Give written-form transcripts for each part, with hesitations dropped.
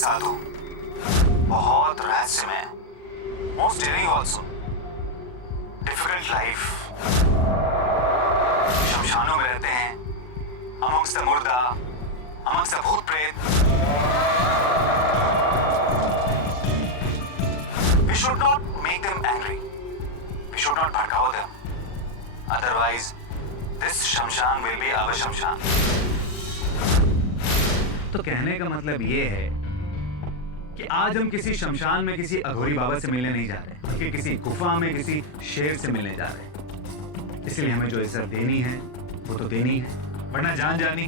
साधु, बहुत रहस्यमय, most daring also, different life. शमशानों में रहते हैं, amongst the मुर्दा, amongst the भूत प्रेत। We should not make them angry. We should not भड़काओ them. Otherwise, this शमशान will be our शमशान। तो कहने का मतलब ये है कि आज हम किसी शमशान में किसी अघोरी बाबा से मिलने नहीं जा रहे, बल्कि किसी गुफा में किसी शेर से मिलने जा रहे हैं। इसलिए हमें जो इज्जत देनी है वो तो देनी है, वरना जान जानी।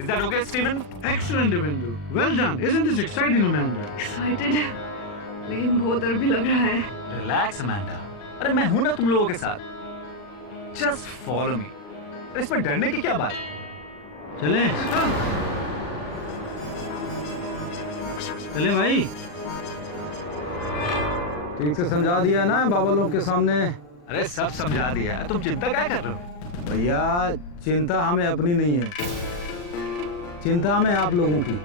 Is that okay, Stephen? Excellent, Devendu. Well done. Isn't this exciting, Amanda? Excited, लेकिन बहुत डर भी लग रहा है। Relax, Amanda. अरे मैं हूं ना तुम लोगों के साथ। Just follow me. इसमें डरने की क्या बात है? चले चले भाई। ठीक से समझा दिया ना बाबा लोग के सामने? अरे सब समझा दिया है, तुम चिंता क्या कर रहे हो? भैया चिंता हमें अपनी नहीं है, चिंता हमें आप लोगों की।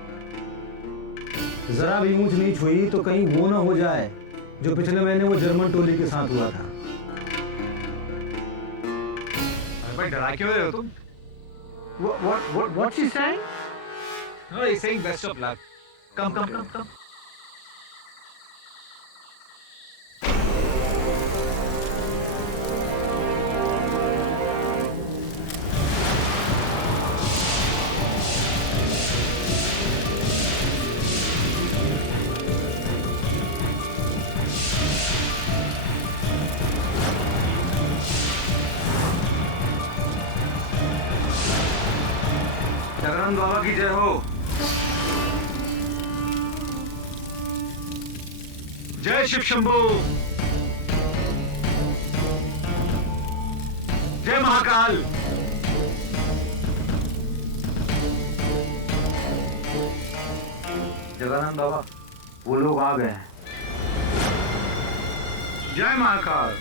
जरा भी ऊंच नीच हुई तो कहीं वो ना हो जाए जो पिछले महीने वो जर्मन टोली के साथ हुआ था। अरे भाई डरा क्यों रहे हो तुम? What she saying? No, he's saying best of luck. Come. Jagan बाबा की जय हो। जय शिव शंभू, जय महाकाल। जगन्नाथ बाबा वो लोग आ गए हैं। जय महाकाल।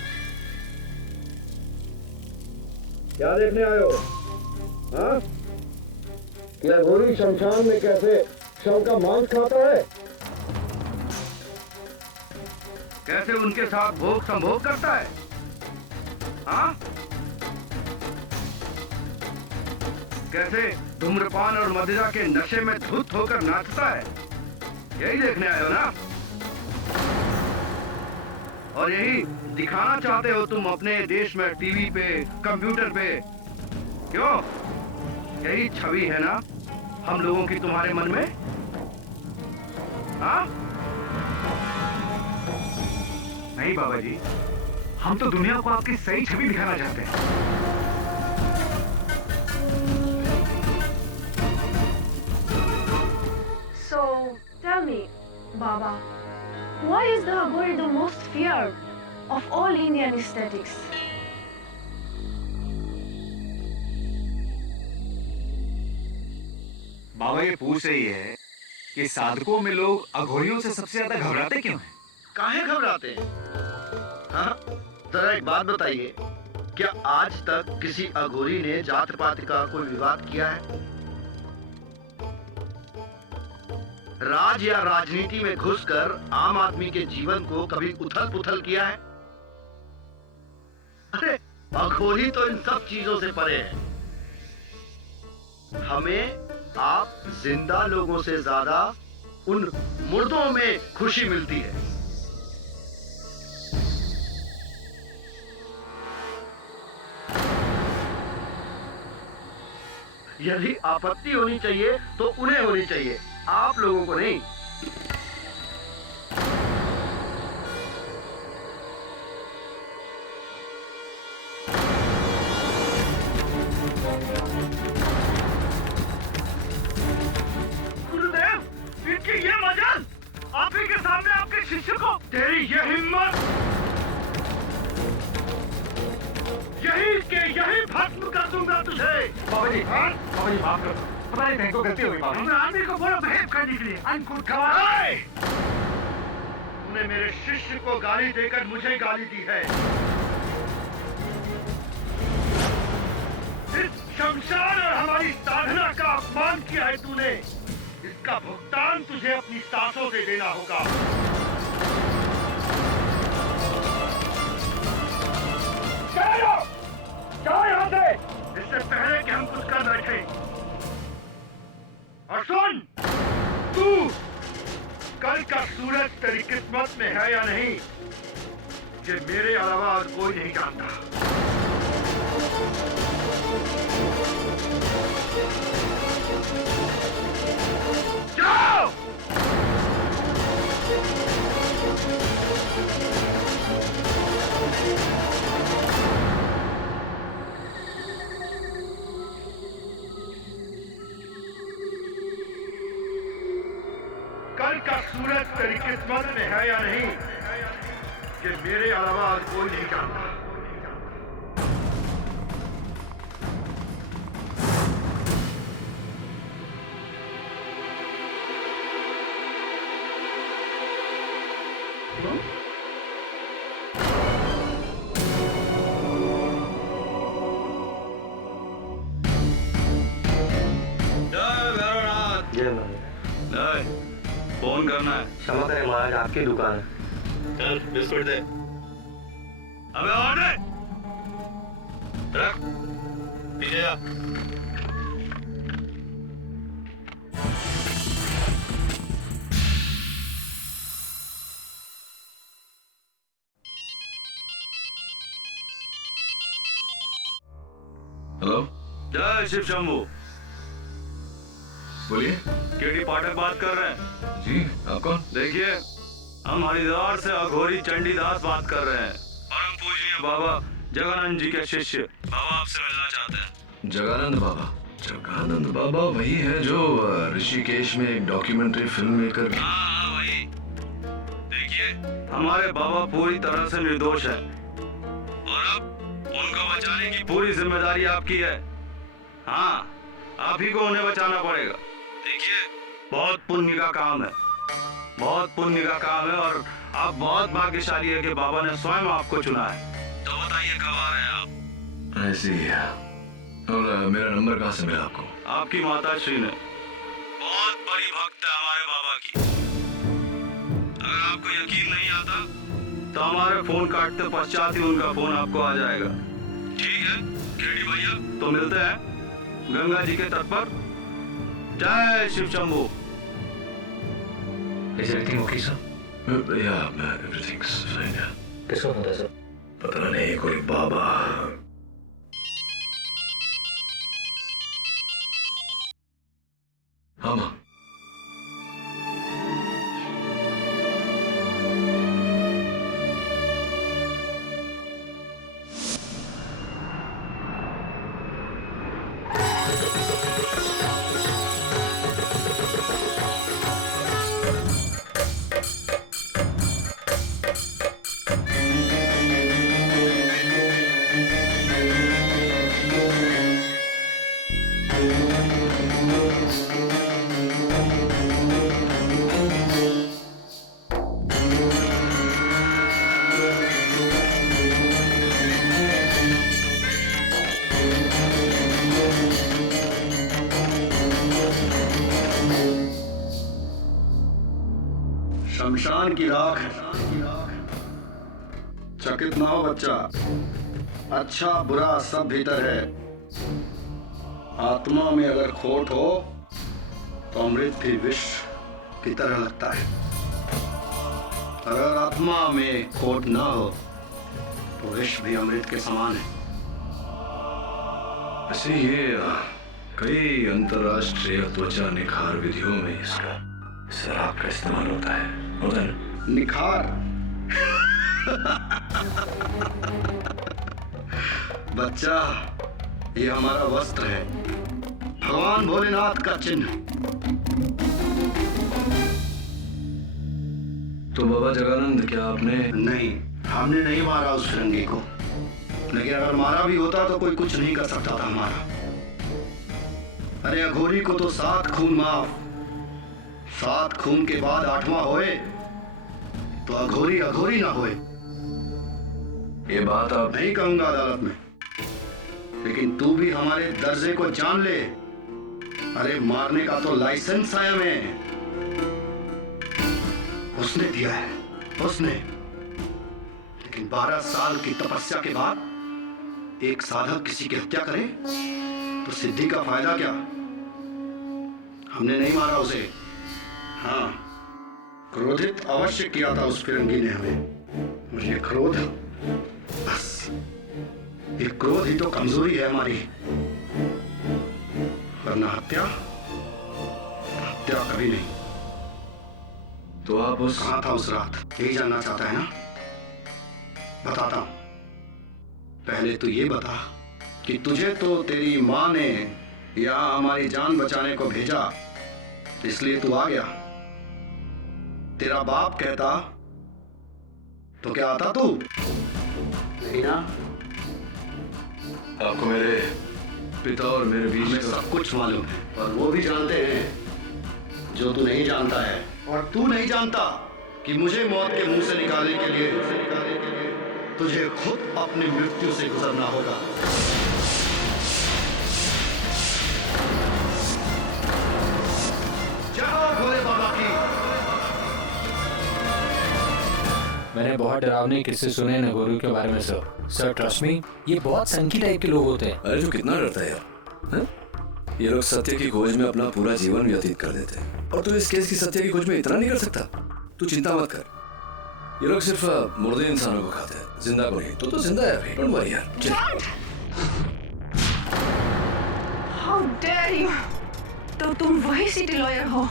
क्या देखने आए हो? हाँ? क्या घोरी शमशान में कैसे शव का मांस खाता है? कैसे उनके साथ भोग संभोग करता है? हाँ? कैसे धूम्रपान और मदिरा के नशे में धुत होकर नाचता है? यही देखने आए हो ना? और यही दिखाना चाहते हो तुम अपने देश में टीवी पे, कंप्यूटर पे? क्यों? यही छवि है ना हम लोगों की तुम्हारे मन में? हाँ? नहीं बाबा जी, हम तो दुनिया को आपकी सही छवि दिखाना चाहते हैं। So tell me, Baba, why is the Aghori the most feared of all Indian aesthetics? बाबा ये पूछ रही है कि साधकों में लोग अघोरियों से सबसे ज्यादा घबराते क्यों हैं? काहे घबराते हैं? हाँ? जरा एक बात बताइए, क्या आज तक किसी अघोरी ने जात पात का कोई विवाद किया है? राज या राजनीति में घुसकर आम आदमी के जीवन को कभी उथल पुथल किया है? अरे अघोरी तो इन सब चीजों से परे है। हमें आप जिंदा लोगों से ज्यादा उन मुर्दों में खुशी मिलती है। यदि आपत्ति होनी चाहिए तो उन्हें होनी चाहिए, आप लोगों को नहीं। गुरुदेव, इनकी ये मजाल, आप ही के सामने आपके शिष्य को, तेरी ये हिम्मत, यही भस्म कर दूंगा तुझे। बाबा जी माफ करो, पता नहीं को गलती हो गई बाबा। आदमी को बोलो बिहेव करने के लिए। अनकुट गवार, तूने मेरे शिष्य को गाली देकर मुझे गाली दी है। इस शमशान और हमारी साधना का अपमान किया है तूने। इस इसका भुगतान तुझे अपनी सांसों से देना होगा। जाओ यहाँ से, इससे पहले कि हम कुछ कर बैठे। और सुन, तू कल का सूरज तेरी किस्मत में है या नहीं, ये मेरे अलावा और कोई नहीं जानता। जाओ! कल का सूरज तेरी किस्मत में है या नहीं, ये मेरे अलावा और कोई नहीं जानता। जय महाराज। फोन करना है। क्षमा करें महाराज, आपकी दुकान है। चल बिस्कुट दे। अबे और दे। रख पीछे जा। हेलो, जय शिव शंभू। बोलिए। केडी पाठक बात कर रहे हैं। जी, आप कौन? देखिए, हम हरिद्वार से अघोरी चंडीदास बात कर रहे हैं। परम पूजनीय बाबा जगानंद जी के शिष्य बाबा आपसे मिलना चाहते हैं। जगानंद बाबा? जगानंद बाबा वही है जो ऋषिकेश में एक डॉक्यूमेंट्री फिल्म मेकर। हाँ वही। देखिए, हमारे बाबा पूरी तरह से निर्दोष है और अब उनको बचाने की पूरी जिम्मेदारी आपकी है। हाँ, आप ही को उन्हें बचाना पड़ेगा। देखिए, बहुत पुण्य का काम है, बहुत पुण्य का काम है और आप बहुत भाग्यशाली है कि बाबा ने स्वयं आपको चुना है। तो बताइए कब आ रहे हैं आप? ऐसी है। और मेरा नंबर कहाँ से मिला आपको? आपकी माता श्री ने। बहुत बड़ी भक्त है हमारे बाबा की। अगर आपको यकीन नहीं आता तो हमारे फोन काटते पश्चात ही उनका फोन आपको आ जाएगा। ठीक है केडी भैया, तो मिलते हैं गंगा जी के तट पर। जय Shiv Shambhu. Is everything okay, sir? Yeah, everything's fine. Yeah. किसको होता है सर? पता नहीं, कोई बाबा। हाँ माँ। शमशान की राख है। चकित ना हो बच्चा, अच्छा बुरा सब भीतर है। आत्मा में अगर खोट हो तो अमृत भी विष की तरह लगता है। अगर आत्मा में खोट ना हो तो विष भी अमृत के समान है। वैसे ये कई अंतरराष्ट्रीय त्वचा निखार विधियों में इसका शराब का इस्तेमाल होता है ना? निखार बच्चा, ये हमारा वस्त्र है, भगवान भोलेनाथ का चिन्ह। तो बाबा जगानंद, क्या आपने? नहीं, हमने नहीं मारा उस फिरंगी को, लेकिन अगर मारा भी होता तो कोई कुछ नहीं कर सकता था हमारा। अरे अघोरी को तो 7 खून माफ, 7 खून के बाद 8वां होए तो अघोरी अघोरी ना होए। ये बात आप नहीं कहूंगा अदालत में, लेकिन तू भी हमारे दर्जे को जान ले। अरे मारने का तो लाइसेंस आया मैं, उसने दिया है, उसने। लेकिन 12 साल की तपस्या के बाद एक साधक किसी की हत्या करे तो सिद्धि का फायदा क्या? हमने नहीं मारा उसे। हाँ, क्रोधित अवश्य किया था उस फिरंगी ने हमें। मुझे क्रोध, बस ये क्रोध ही तो कमजोरी है हमारी, वरना हत्या कभी नहीं। तो आप उस कहाँ था उस रात, यही जानना चाहता है ना? बताता हूं। पहले तो ये बता कि तुझे तो तेरी माँ ने यहाँ हमारी जान बचाने को भेजा, इसलिए तू आ गया। तेरा बाप कहता तो क्या आता तू? नहीं ना? आपको मेरे पिता और मेरे बीच हमें सब कुछ मालूम है, और वो भी जानते हैं जो तू नहीं जानता है। और तू नहीं जानता कि मुझे मौत के मुंह से निकालने के लिए तुझे खुद अपनी मृत्यु से गुजरना होगा। जय हो भोले बाबा की। मैंने बहुत डरावने किस्से सुने हैं नगोरी के बारे में सर ट्रस्ट मी, ये बहुत संकी टाइप के लोग होते हैं। अरे जो कितना डरता है यार, है? ये लोग सत्य की खोज में अपना पूरा जीवन व्यतीत कर देते हैं, और तू इस केस की सत्य की खोज में इतना नहीं कर सकता। तू चिंता मत कर, ये लोग सिर्फ मुर्दे इंसानों को खाते हैं, जिंदा को नहीं। तो जिंदा है भाई, डोंट वरी यार। How dare you? तो तुम वही सिटी लॉयर हो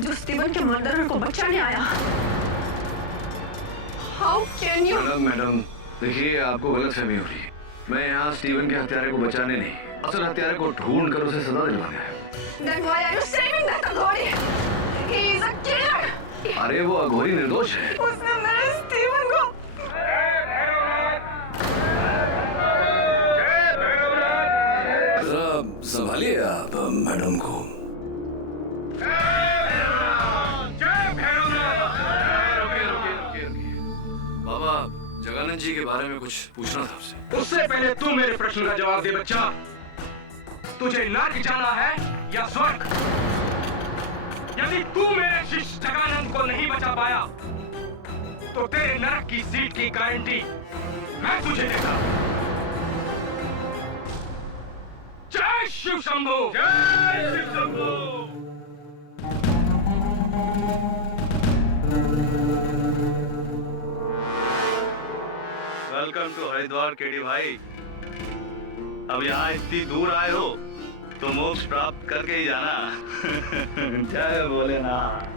जो स्टीवन के मर्डरर को बचाने आया? How can you? मैडम देखिए, आपको गलतफहमी हो रही है। मैं यहाँ स्टीवन के हत्यारे को बचाने नहीं, असल हत्यारे को ढूंढ कर उसे सजा दिलवाने आया। Then why are you saving that Aghori? He is a killer. अरे वो अघोरी निर्दोष है। उसने मेरे स्टीवन को। जरा संभालिए आप मैडम को। बाबा, जगानंद जी के बारे में कुछ पूछना था आपसे। उससे पहले तू मेरे प्रश्न का जवाब दे बच्चा। तुझे नर्क जाना है या स्वर्ग? यदि तू मेरे शिष्य जगानंद को नहीं बचा पाया तो तेरे नरक की सीट की गारंटी मैं तुझे देता। जय शिव शंभू। जय Shiv Shambhu. Welcome to Haridwar KD भाई। अब यहाँ इतनी दूर आए हो तो मोक्ष प्राप्त करके ही जाना। जय भोलेनाथ।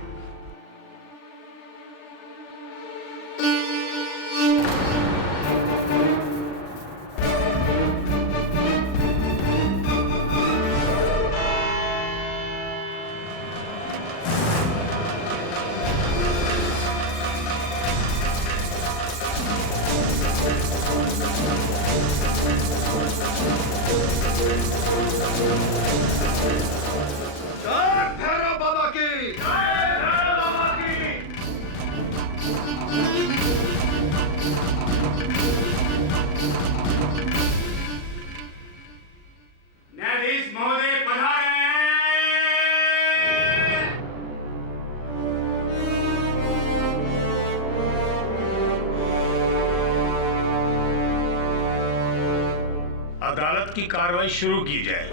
अदालत की कार्रवाई शुरू की जाए।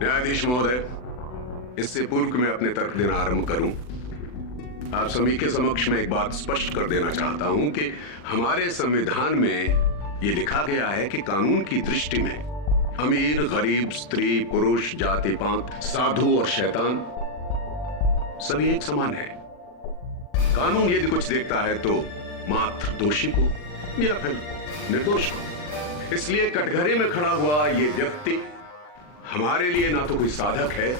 न्यायाधीश महोदय, इससे पूर्व कि मैं अपने तर्क देना आरंभ करूं, आप सभी के समक्ष मैं एक बात स्पष्ट कर देना चाहता हूं कि हमारे संविधान में ये लिखा गया है कि कानून की दृष्टि में अमीर, गरीब, स्त्री, पुरुष, जाति पात, साधु और शैतान सभी एक समान है। कानून यदि कुछ देखता है तो मात्र दोषी को या फिर निर्दोष को। इसलिए कटघरे में खड़ा हुआ ये व्यक्ति हमारे लिए ना तो कोई साधक है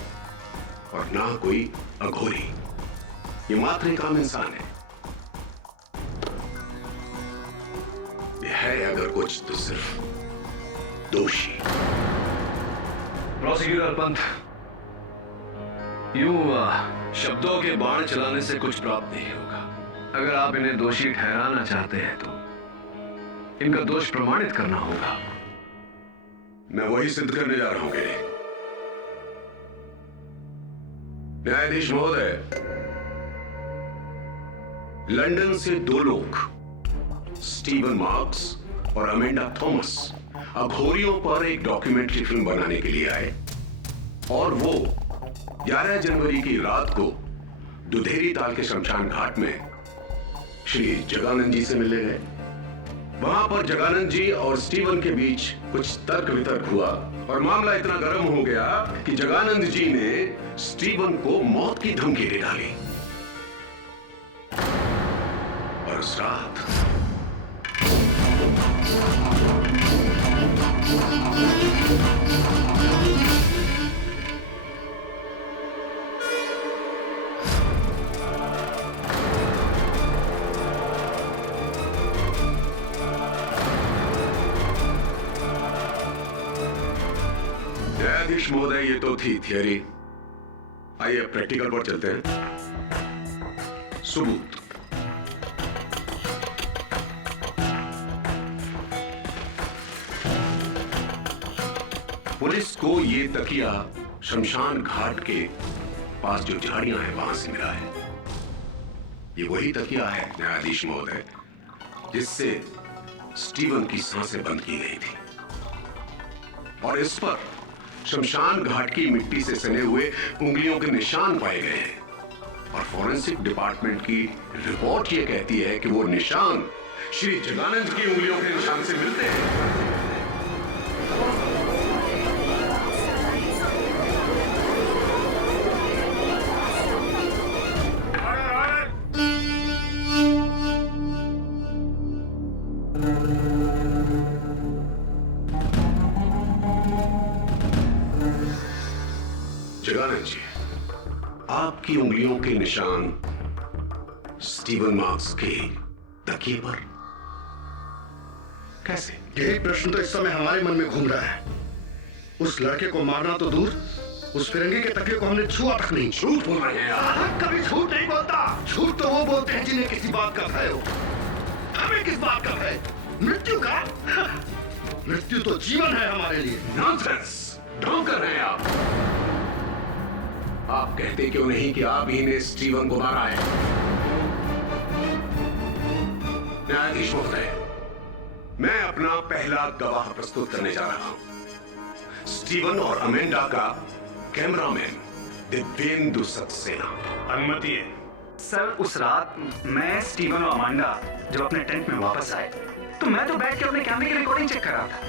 और ना कोई अघोरी, ये मात्र एक आम इंसान है। ये है अगर कुछ तो सिर्फ दोषी। प्रोसिक्यूटर पंथ, यूं शब्दों के बाण चलाने से कुछ प्राप्त नहीं होगा। अगर आप इन्हें दोषी ठहराना चाहते हैं इनका दोष प्रमाणित करना होगा। मैं वही सिद्ध करने जा रहा हूं गिरी। न्यायाधीश महोदय, लंदन से 2 लोग, स्टीवन मार्क्स और अमेंडा थॉमस, अघोरियों पर एक डॉक्यूमेंट्री फिल्म बनाने के लिए आए और वो 11 जनवरी की रात को दुधेरी ताल के शमशान घाट में श्री जगानंद जी से मिलने गए। वहां पर जगानंद जी और स्टीवन के बीच कुछ तर्क वितर्क हुआ और मामला इतना गर्म हो गया कि जगानंद जी ने स्टीवन को मौत की धमकी दे डाली। और उस रात न्यायाधीश महोदय, ये तो थी थियरी। आइए प्रैक्टिकल पर चलते हैं। सबूत। पुलिस को ये तकिया शमशान घाट के पास जो झाड़ियां हैं वहां से मिला है। ये वही तकिया है न्यायाधीश महोदय जिससे स्टीवन की सांसें बंद की गई थी और इस पर शमशान घाट की मिट्टी से सने हुए उंगलियों के निशान पाए गए हैं और फॉरेंसिक डिपार्टमेंट की रिपोर्ट ये कहती है कि वो निशान श्री जगानंद की उंगलियों के निशान से मिलते हैं। जगानंद जी, आपकी उंगलियों के निशान स्टीवन मार्क्स के तकिए पर कैसे? यही प्रश्न तो इस समय हमारे मन में घूम रहा है। उस लड़के को मारना तो दूर, उस फिरंगी के तकिए को हमने छुआ तक नहीं। झूठ बोल रहे हैं आप। कभी झूठ नहीं बोलता। झूठ तो वो बोलते हैं जिन्हें किसी बात का भय हो। हमें किस बात का भय? मृत्यु का? मृत्यु तो जीवन है हमारे लिए। नॉनसेंस! ढोंग कर रहे हैं आप कहते क्यों नहीं कि आप ही ने स्टीवन को मारा है? न्यायाधीश महोदय, मैं अपना पहला गवाह प्रस्तुत करने जा रहा हूं। स्टीवन और अमेंडा का कैमरामैन दिव्येंदु सक्सेना। अनुमति है सर। उस रात मैं, स्टीवन और अमांडा जब अपने टेंट में वापस आए तो मैं तो बैठ के अपने कैमरे की रिकॉर्डिंग चेक कर रहा था,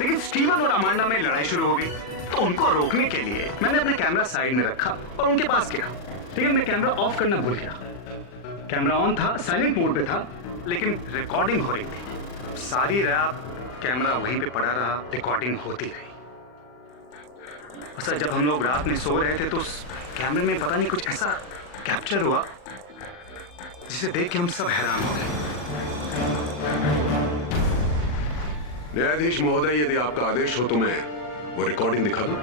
लेकिन स्टीवन और अमांडा में लड़ाई शुरू हो गई। तो उनको रोकने के लिए मैंने अपना कैमरा साइड में रखा और उनके पास गया, लेकिन मैं कैमरा ऑफ करना भूल गया। कैमरा ऑन था, साइलेंट मोड पे था, लेकिन रिकॉर्डिंग हो रही थी। सारी रात कैमरा वहीं पे पड़ा रहा, रिकॉर्डिंग होती रही। सर, जब हम लोग रात में सो रहे थे तो उस कैमरे में पता नहीं कुछ ऐसा कैप्चर हुआ जिसे देख के हम सब हैरान हो गए। न्यायाधीश महोदय, यदि आपका आदेश हो तो मैं वो रिकॉर्डिंग दिखा दूं?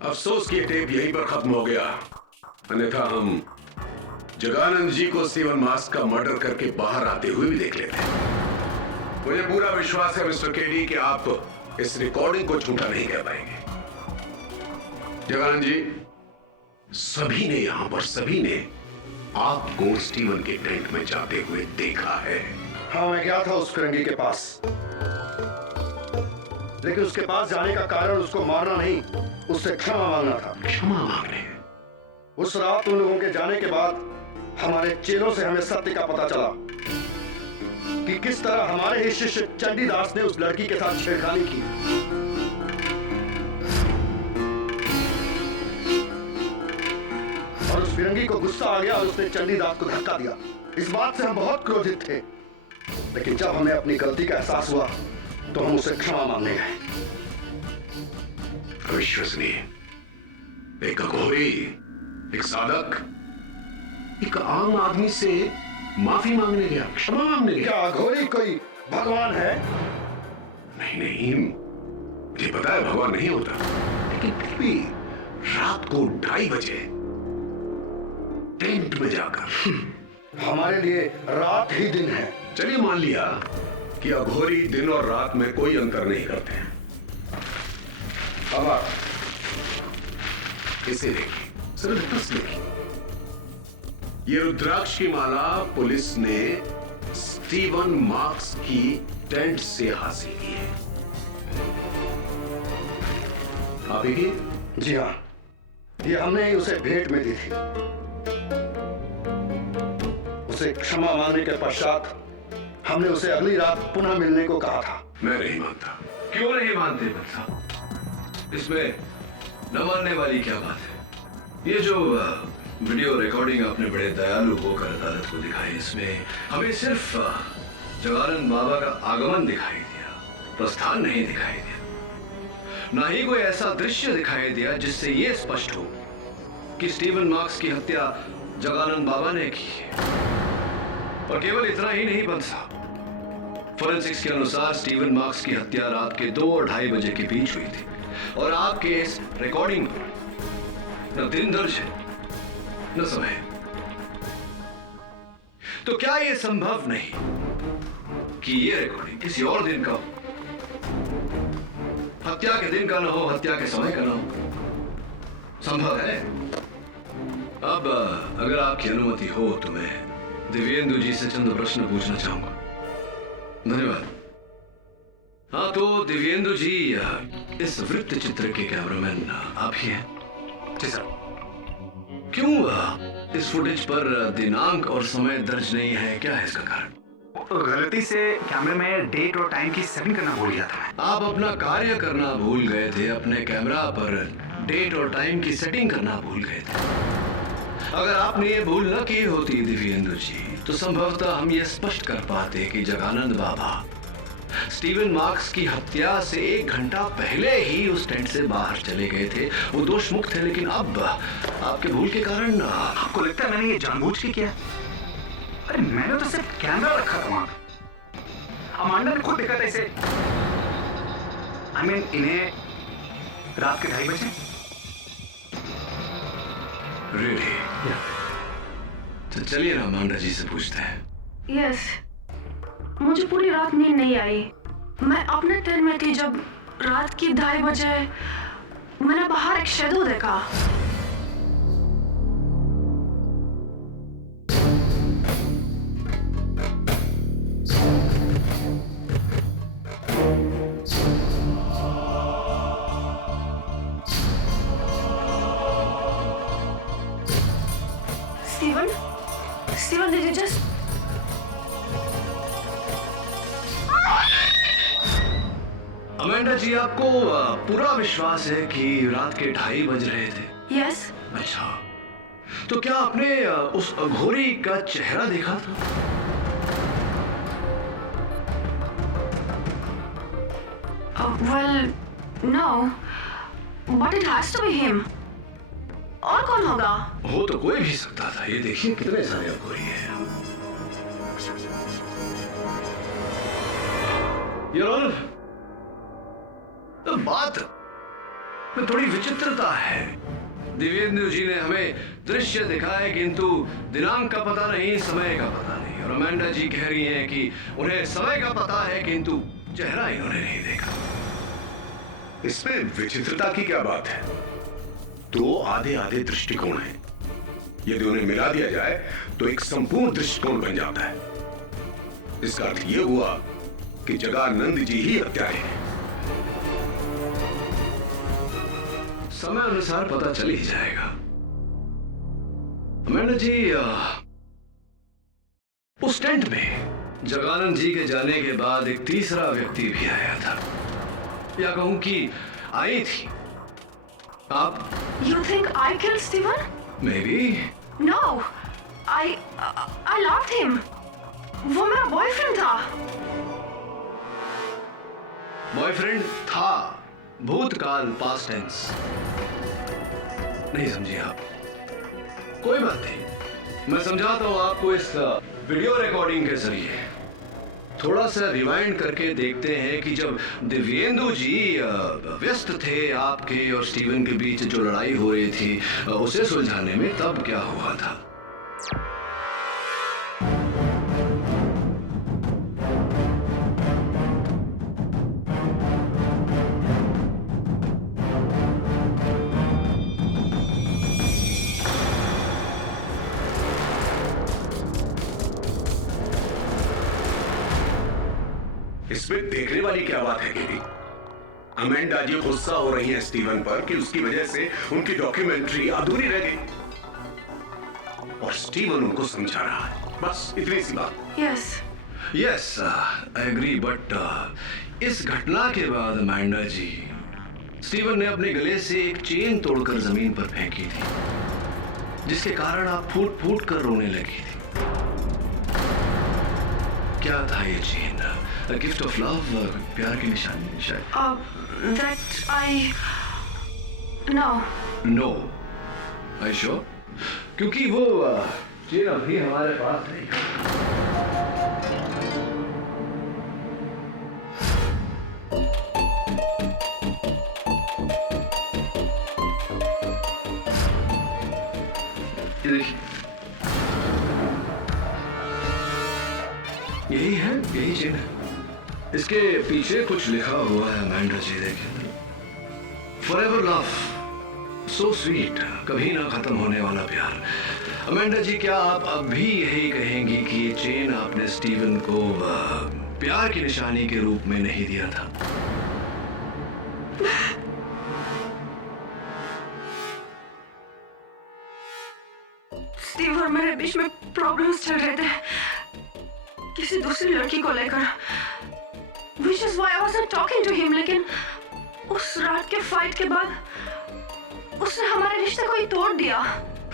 अफसोस कि टेप यहीं पर खत्म हो गया, अन्यथा हम जगानंद जी को स्टीवन मार्क्स का मर्डर करके बाहर आते हुए भी देख लेते हैं। मुझे पूरा विश्वास है मिस्टर केडी कि आप इस रिकॉर्डिंग को झूठा नहीं कह पाएंगे। जगानंद जी, सभी ने यहां पर सभी ने आपको स्टीवन के टेंट में जाते हुए देखा है। हाँ, मैं गया था उस फिरंगी के पास, लेकिन उसके पास जाने का कारण उसको मारना नहीं, उससे क्षमा मांगना था। क्षमा मांगने? उस रात उन लोगों के जाने के बाद हमारे चेलों से हमें सत्य का पता चला कि किस तरह हमारे ही शिष्य चंडीदास ने उस लड़की के साथ छेड़खानी की। और उस फिरंगी को गुस्सा आ गया और उसने चंडीदास को धक्का दिया। इस बात से हम बहुत क्रोधित थे, लेकिन जब हमें अपनी गलती का एहसास हुआ तो हम उसे क्षमा मांगने गए। अविश्वसनीय, एक अघोरी, एक साधक, एक आम आदमी से माफी मांगने गया, क्षमा मांगने गया। क्या अघोरी कोई भगवान है? नहीं नहीं, मुझे पता है भगवान नहीं होता, लेकिन फिर भी रात को 2:30 बजे टेंट में जाकर हमारे लिए रात ही दिन है। चलिए मान लिया कि अघोरी दिन और रात में कोई अंतर नहीं करते हैं। अब आप इसे देखिए, सिर्फ बस देखिए। ये रुद्राक्ष की माला पुलिस ने स्टीवन मार्क्स की टेंट से हासिल की है। आप ही? जी हाँ, ये हमने ही उसे भेंट में दी थी। उसे क्षमा मांगने के पश्चात हमने उसे अगली रात पुनः मिलने को कहा था। मैं नहीं मानता। क्यों नहीं मानते साहब? इसमें न मानने वाली क्या बात है? ये जो वीडियो रिकॉर्डिंग आपने बड़े दयालु होकर अदालत को दिखाई, इसमें हमें सिर्फ जगानंद बाबा का आगमन दिखाई दिया, प्रस्थान नहीं दिखाई दिया। ना ही कोई ऐसा दृश्य दिखाई दिया जिससे यह स्पष्ट हो कि स्टीवन मार्क्स की हत्या जगानंद बाबा ने की है। और केवल इतना ही नहीं बन साहब, फोरेंसिक्स के अनुसार स्टीवन मार्क्स की हत्या रात के 2 और 2:30 बजे के बीच हुई थी। और आपके इस रिकॉर्डिंग में न दिन दर्ज है न समय। तो क्या यह संभव नहीं कि यह रिकॉर्डिंग किसी और दिन का हो? हत्या के दिन का ना हो, हत्या के समय का ना हो। संभव है। अब अगर आपकी अनुमति हो तो मैं दिव्येंदु जी से चंद प्रश्न पूछना चाहूंगा। धन्यवाद। हाँ तो दिव्येंदु जी, इस वृत्त चित्र के कैमरामैन आप ही हैं? जी सर। क्यों इस फुटेज पर दिनांक और समय दर्ज नहीं है? क्या है इसका कारण? गलती से कैमरे में डेट और टाइम की सेटिंग करना भूल गया था मैं। आप अपना कार्य करना भूल गए थे, अपने कैमरा पर डेट और टाइम की सेटिंग करना भूल गए थे। अगर आपने ये भूल न की होती दिव्येंदु जी, तो संभवतः हम ये स्पष्ट कर पाते कि जगानंद बाबा स्टीवन मार्क्स की हत्या से 1 घंटा पहले ही उस टेंट से बाहर चले गए थे। वो दोष मुक्त थे, लेकिन अब आपके भूल के कारण। आपको लगता है मैंने ये जानबूझ के किया? अरे मैंने तो सिर्फ कैमरा रखा था वहां पे। अमांडा ने खुद देखा था इसे। I mean, इन्हें रात के 2:30 बजे। Really? तो चलिए ना अमांडा जी से पूछते हैं। यस, मुझे पूरी रात नींद नहीं आई। मैं अपने टेंट में थी जब रात की 2:30 बजे मैंने बाहर एक शैडो देखा। Steven, did you just... Amanda ji, आपको पूरा विश्वास है कि रात के 2:30 बज रहे थे? Yes. अच्छा, तो क्या आपने उस अघोरी का चेहरा देखा था? Well, no. But it has to be him. और कौन होगा? हो तो कोई भी सकता था। ये देखिए कितने सारे अघोरी हैं। Your Honor, तो बात में थोड़ी विचित्रता है। दिव्येंदु जी ने हमें दृश्य दिखाए, किंतु दिनांक का पता नहीं, समय का पता नहीं। और अमांडा जी कह रही हैं कि उन्हें समय का पता है, किंतु चेहरा इन्होंने नहीं देखा। इसमें विचित्रता की क्या बात है? 2 आधे-आधे दृष्टिकोण हैं। यदि उन्हें मिला दिया जाए तो एक संपूर्ण दृष्टिकोण बन जाता है। इसका अर्थ यह हुआ कि जगानंद जी ही हत्यारे हैं। समय अनुसार पता चल ही जाएगा। अमांडा जी, उस टेंट में जगानंद जी के जाने के बाद एक तीसरा व्यक्ति भी आया था, या कहूं कि आई थी। आप? You think I killed Steven? Maybe. No, I loved him. वो मेरा बॉयफ्रेंड था। बॉयफ्रेंड था, भूतकाल, पास्ट टेंस। नहीं समझे आप? कोई बात नहीं, मैं समझाता हूँ आपको इस वीडियो रिकॉर्डिंग के जरिए। थोड़ा सा रिवाइंड करके देखते हैं कि जब दिव्येंदु जी व्यस्त थे आपके और स्टीवन के बीच जो लड़ाई हो रही थी उसे सुलझाने में, तब क्या हुआ था। इसमें देखने वाली क्या बात है केवी? अमेंडा जी गुस्सा हो रही हैं स्टीवन पर कि उसकी वजह से उनकी डॉक्यूमेंट्री अधूरी रह गई और स्टीवन उनको समझा रहा है, बस इतनी सी बात। यस आई एग्री, बट इस घटना के बाद अमेंडा जी, स्टीवन ने अपने गले से एक चेन तोड़कर जमीन पर फेंकी थी, जिसके कारण आप फूट फूट कर रोने लगी थी। क्या था ये chain? A gift of love, प्यार की निशानी शायद। That I no. No. Are you sure? क्योंकि वो चेन अभी हमारे पास नहीं। ये देखिए, यही है, यही चेन है। इसके पीछे कुछ लिखा हुआ है अमेंडा जी, देखिए। फॉरएवर लव, सो स्वीट, कभी ना खत्म होने वाला प्यार। अमेंडा जी, क्या आप अब भी यही कहेंगी कि ये चेन आपने स्टीवन को प्यार की निशानी के रूप में नहीं दिया था? स्टीव और मेरे बीच में प्रॉब्लम्स चल रहे थे किसी दूसरी लड़की को लेकर, which is why I wasn't talking to him। लेकिन उस रात के फाइट के बाद उसने हमारे रिश्ते को ही तोड़ दिया।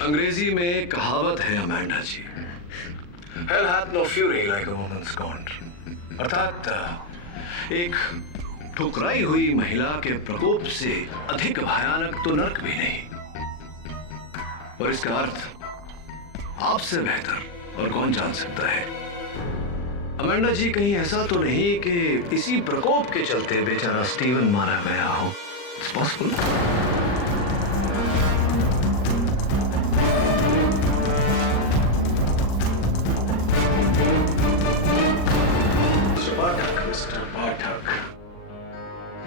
अंग्रेजी में एक कहावत है Amanda ji, Hell hath no fury like a woman's scorn, अर्थात एक ठुकराई हुई महिला के प्रकोप से अधिक भयानक तो नरक भी नहीं। और इसका अर्थ आपसे बेहतर और कौन जान सकता है। अमेंडा जी, कहीं ऐसा तो नहीं कि इसी प्रकोप के चलते बेचारा स्टीवन मारा गया हो? It's possible. पाठक, मिस्टर पाठक,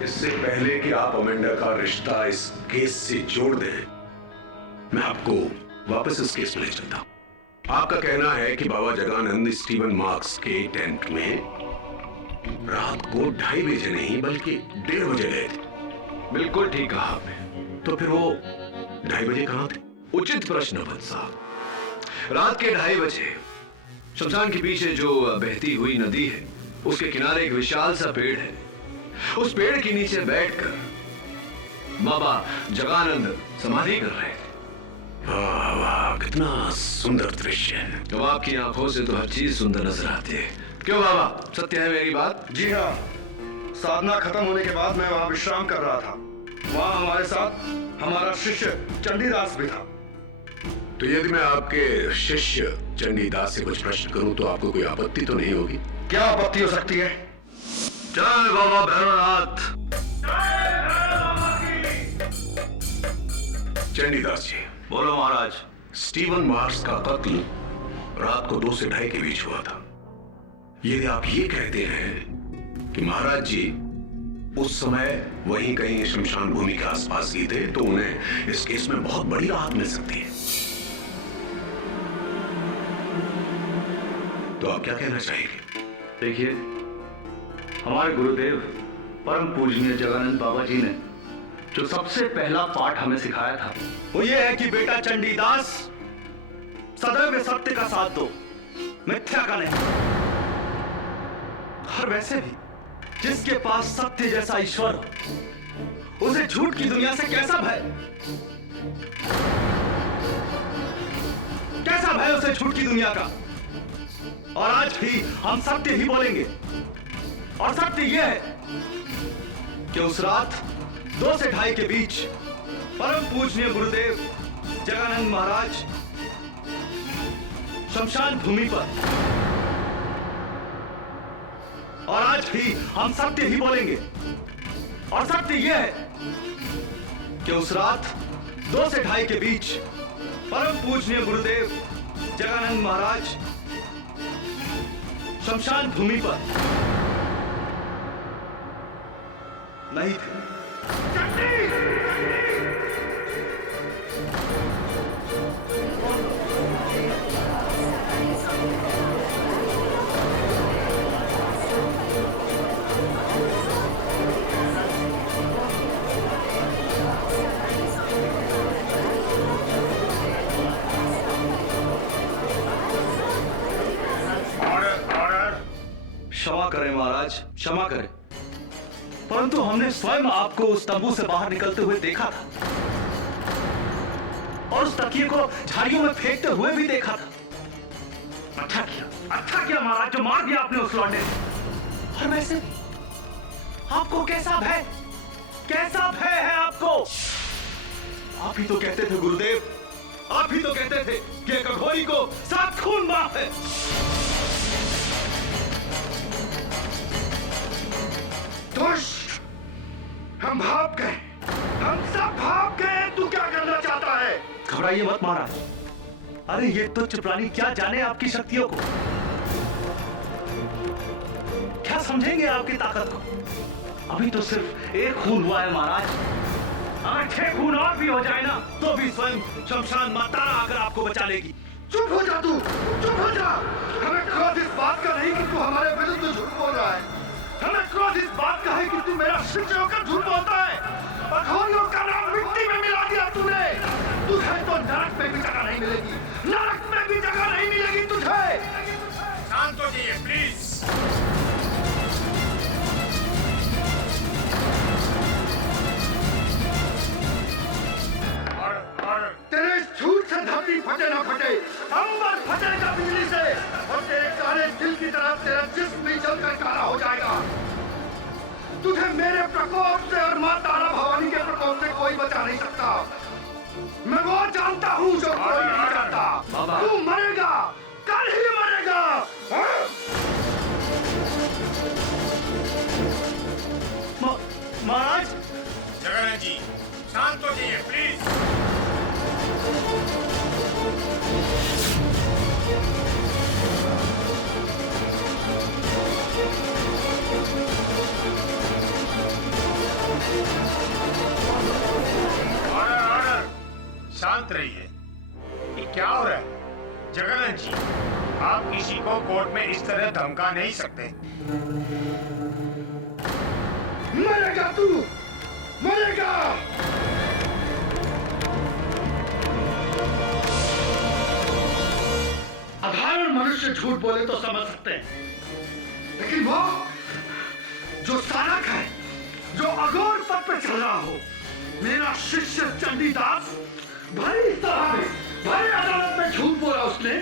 इससे पहले कि आप अमेंडा का रिश्ता इस केस से जोड़ दें, मैं आपको वापस इस केस में ले चलता हूं। आपका कहना है कि बाबा जगानंद स्टीवन मार्क्स के टेंट में रात को 2:30 बजे नहीं बल्कि 1:30 बजे गए थे। बिल्कुल ठीक कहा आपने। तो फिर वो 2:30 बजे कहां थे? उचित प्रश्न भट्ट साहब। रात के 2:30 बजे शमशान के पीछे जो बहती हुई नदी है, उसके किनारे एक विशाल सा पेड़ है। उस पेड़ के नीचे बैठकर बाबा जगानंद समाधि कर रहे थे। वाह वाह, कितना सुंदर दृश्य है। तो आपकी आंखों से तो हर चीज सुंदर नजर आती है। क्यों बाबा, सत्य है मेरी बात? जी हाँ, साधना खत्म होने के बाद मैं वहाँ विश्राम कर रहा था। वहाँ हमारे साथ हमारा शिष्य चंडीदास भी था। तो यदि मैं आपके शिष्य चंडीदास से कुछ प्रश्न करूं तो आपको कोई आपत्ति तो नहीं होगी? क्या आपत्ति हो सकती है? जय बाबा भैरवनाथ। चंडीदास जी। बोलो महाराज। स्टीवन मार्क्स का कत्ल रात को 2 से 2:30 के बीच हुआ था। यदि आप ये कहते हैं कि महाराज जी उस समय वहीं कहीं शमशान भूमि के आसपास ही थे, तो उन्हें इस केस में बहुत बड़ी राहत मिल सकती है। तो आप क्या कहना चाहेंगे? देखिए, हमारे गुरुदेव परम पूजनीय जगानंद बाबा जी ने जो सबसे पहला पाठ हमें सिखाया था, वो ये है कि बेटा चंडीदास, सदैव सत्य का साथ दो, मिथ्या का नहीं। और वैसे भी जिसके पास सत्य जैसा ईश्वर हो, उसे झूठ की दुनिया से कैसा भय? कैसा भय उसे झूठ की दुनिया का? और आज भी हम सत्य ही बोलेंगे। और सत्य यह है कि उस रात 2 से 2:30 के बीच परम पूजनीय गुरुदेव जगानंद महाराज शमशान भूमि पर। और आज भी हम सत्य ही बोलेंगे। और सत्य यह है कि उस रात 2 से 2:30 के बीच परम पूजनीय गुरुदेव जगानंद महाराज शमशान भूमि पर नहीं थे। क्षमा करें महाराज, क्षमा करें, परंतु हमने स्वयं आपको उस तंबू से बाहर निकलते हुए देखा था और उस तकिए को झाड़ियों में फेंकते हुए भी देखा था। अच्छा किया महाराज जो मार दिया आपने उस लौंडे को। और वैसे आपको कैसा भय है आपको? आप ही तो कहते थे गुरुदेव, आप ही तो कहते थे कि एक अघोरी को 7 खून माफ है। दुष्ट, हम भाग गए, हम सब भाग गए। तू क्या करना चाहता है? घबराइए मत महाराज। अरे ये तुच्छ प्राणी क्या जाने आपकी शक्तियों को, क्या समझेंगे आपकी ताकत को। अभी तो सिर्फ 1 खून हुआ है महाराज, अगर 6 खून और भी हो जाए ना तो भी स्वयं शमशान माता आकर आपको बचा लेगी। चुप हो जा तू, चुप हो जा। हमें क्रोध इस बात का नहीं कि तू हमारे विरुद्ध झूठ बोल रहा है, हमें क्रोध इस बात का है कि तू मेरा शिष्य होकर झूठ बोलता है। अघोरियों का नाम मिट्टी में मिला दिया तूने। तुझे तो नरक में भी जगह नहीं मिलेगी, नरक में भी जगह नहीं मिलेगी तुझे। शांत हो जाइए प्लीज। तेरे इस झूठ से धरती फटे ना फटे, अंबर फटेगा बिजली से और तेरे काले दिल की तरफ तेरा जिस्म भी जलकर काला हो जाएगा। तुझे मेरे प्रकोप से और मां तारा भवानी के प्रकोप से कोई बचा नहीं सकता। मैं वो जानता हूँ जो कोई नहीं जानता। तू मरेगा, कल ही मरेगा। महाराज, जगन्नाथ जी शांत हो जाइए प्लीज। ऑर्डर, शांत रहिए। ये क्या हो रहा है? जगन्नाथ जी, आप किसी को कोर्ट में इस तरह धमका नहीं सकते। मरेगा तू, मरेगा। साधारण मनुष्य झूठ बोले तो समझ सकते हैं, लेकिन वो जो सारक है, जो अघोर पद पे चल रहा हो, मेरा शिष्य चंडीदास, भरी सभा में, भरी अदालत में झूठ बोला उसने।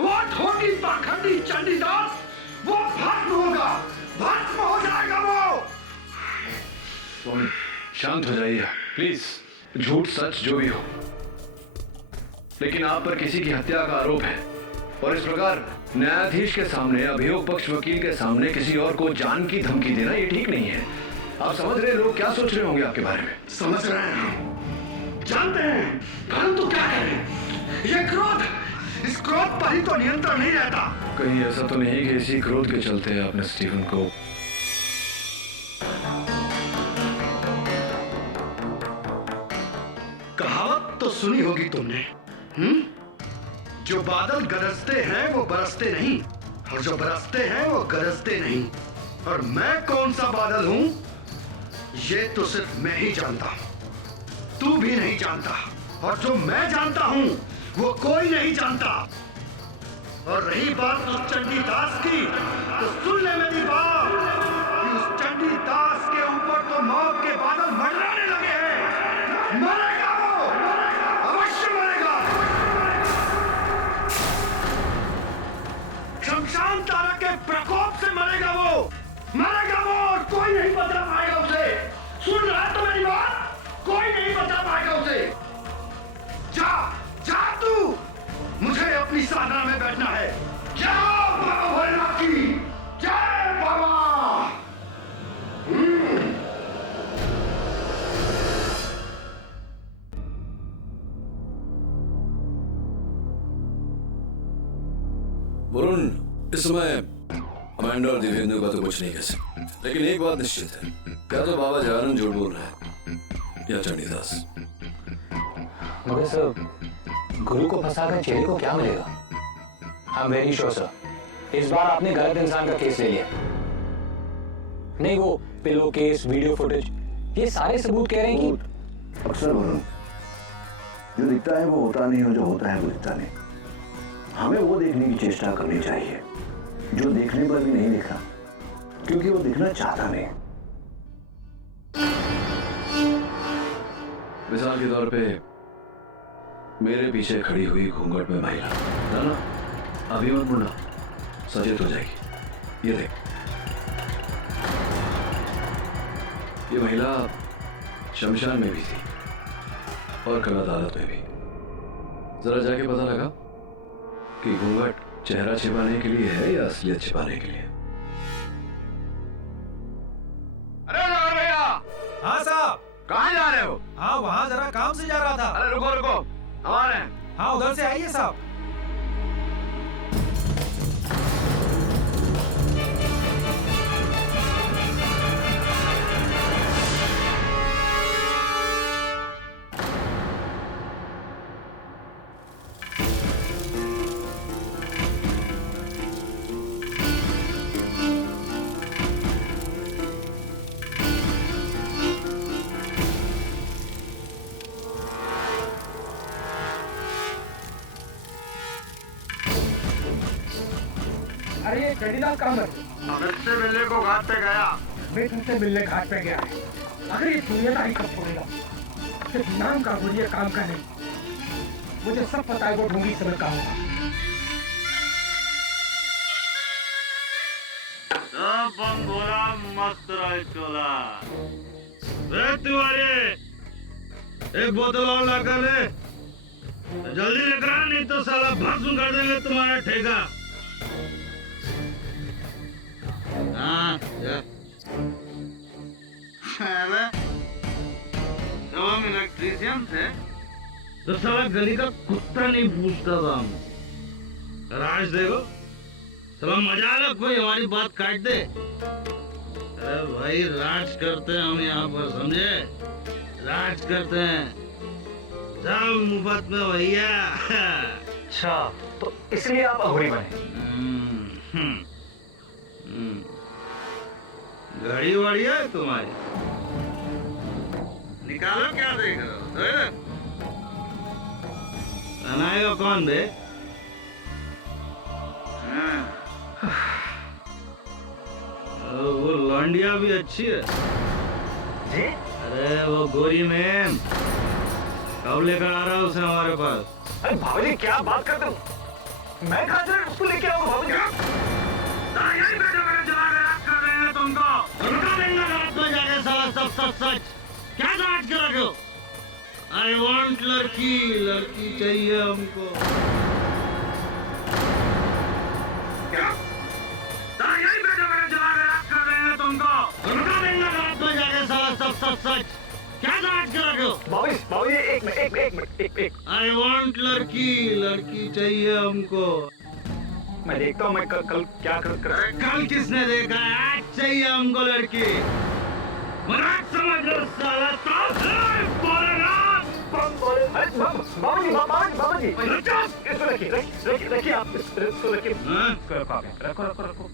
वो ठोगी पाखंडी चंडीदास, वो भस्म होगा, भस्म हो जाएगा वो। शांत हो जाइए प्लीज। झूठ सच जो भी हो, लेकिन आप पर किसी की हत्या का आरोप है और इस प्रकार न्यायाधीश के सामने, अभियोग पक्ष वकील के सामने किसी और को जान की धमकी देना ये ठीक नहीं है। आप समझ रहे हैं लोग क्या सोच रहे होंगे आपके बारे में? समझ रहे हैं, जानते हैं, परंतु क्या करें? ये क्रोध, इस क्रोध पर ही तो नियंत्रण नहीं रहता। कहीं ऐसा तो नहीं कि इसी क्रोध के चलते आपने स्टीफन को कहावत तो सुनी होगी तुमने, जो बादल गरजते हैं वो बरसते नहीं, और जो बरसते हैं वो गरजते नहीं। और मैं कौन सा बादल हूं ये तो सिर्फ मैं ही जानता हूं, तू भी नहीं जानता। और जो मैं जानता हूं वो कोई नहीं जानता। और रही बात उस चंडीदास की, तो सुन ले मेरी बात कि उस चंडीदास के ऊपर तो मौत के बादल मंडराने लगे हैं। मरेगा वो, अवश्य मरेगा। शमशान तारा के प्रकोप से मरेगा वो, मरेगा वो, और कोई नहीं बचा पाएगा उसे। सुन रहा है तो मेरी बात? कोई नहीं बचा पाएगा उसे। जा, जा तू, मुझे अपनी साधना में बैठना है। वरुण, इस समय अमेंडा और दिव्येंदु का तो कुछ नहीं कह सकते, लेकिन एक बात निश्चित है, क्या तो बाबा जगानंद झूठ बोल रहा है या चंडीदास। मगर सर, गुरु को फंसाकर चेले को क्या मिलेगा? I am very sure sir, इस बार आपने गलत इंसान का केस ले लिया। नहीं, वो पिलो केस, वीडियो फुटेज, ये सारे सबूत कह रहे हैं कि अक्सर वरुण, जो दिखता है वो होता नहीं और जो होता है वो दिखता नहीं। हमें वो देखने की चेष्टा करनी चाहिए जो देखने पर भी नहीं दिखा, क्योंकि वो दिखना चाहता नहीं। मिसाल के तौर पे मेरे पीछे खड़ी हुई घूंघट में महिला, ना अभी मत मुड़ना, सचेत हो जाएगी। ये देख, ये महिला शमशान में भी थी और कल अदालत में भी। जरा जाके पता लगा कि घूंघट चेहरा छिपाने के लिए है या असलियत छिपाने के लिए। अरे नगर भैया। हाँ साहब। कहाँ जा रहे हो? हाँ, वहाँ जरा काम से जा रहा था। अरे रुको रुको, हमारे। हाँ, उधर से आइए साहब। अरे ये चंडीदास कहाँ पर? मिलते मिलने को घाट पे गया। मैं तुमसे मिलने घाट पे गया है। अगर ये दुनियादारी कब छोड़ेगा? सिर्फ नाम का गुड़िया काम का नहीं। मुझे सब पता है वो ढूंढी समय का होगा। सब बम भोला मस्त रहे चोला। तिवारी, एक बोतल और ला कर ले, जल्दी लेकर आ, नहीं तो साला भस्म कर देंगे तुम्हारा ठेका। हाँ, जब हम इलेक्ट्रीशियन थे तो साला गली का कुत्ता नहीं पूछता था हम। राज देखो, साला मजाक कोई हमारी बात काट दे। अरे भाई, राज करते हैं हम यहाँ पर, समझे? राज करते हैं, सब मुफ्त में भैया। अच्छा, तो इसलिए आप अघोरी बने? घड़ी वड़ी है तुम्हारी? निकालो, क्या देख रहे हो? बनाएगा कौन बे? वो लौंडिया भी अच्छी है जी? अरे वो गोरी मैम कब लेकर आ रहा है उसे हमारे पास? अरे बाबा जी, क्या बात करते हो? मैं कहाँ से उसको लेके आऊंगा बाबा जी? यही बैठे बैठे जला के राज कर रहे हैं तुमको। रुका देंगे रात में जाके साला सब सच सच। क्या राज कर रखे हो? आई वांट लड़की, लड़की चाहिए हमको। क्या? यही बैठे बैठे जला के राज कर रहे हैं तुमको। रुका देंगे रात में जाके साला सब सच सच। क्या राज कर रखे हो? बाबा जी, एक मिनट। आई वांट लड़की, लड़की चाहिए हमको। मैं देखता हूँ मैं कल क्या कर। कल किसने देखा है? आज चाहिए हमको लड़की। मराठ समझ लो साला, तो बोलेगा। बाबा जी, रखिए आप इसको रखिए। रखो।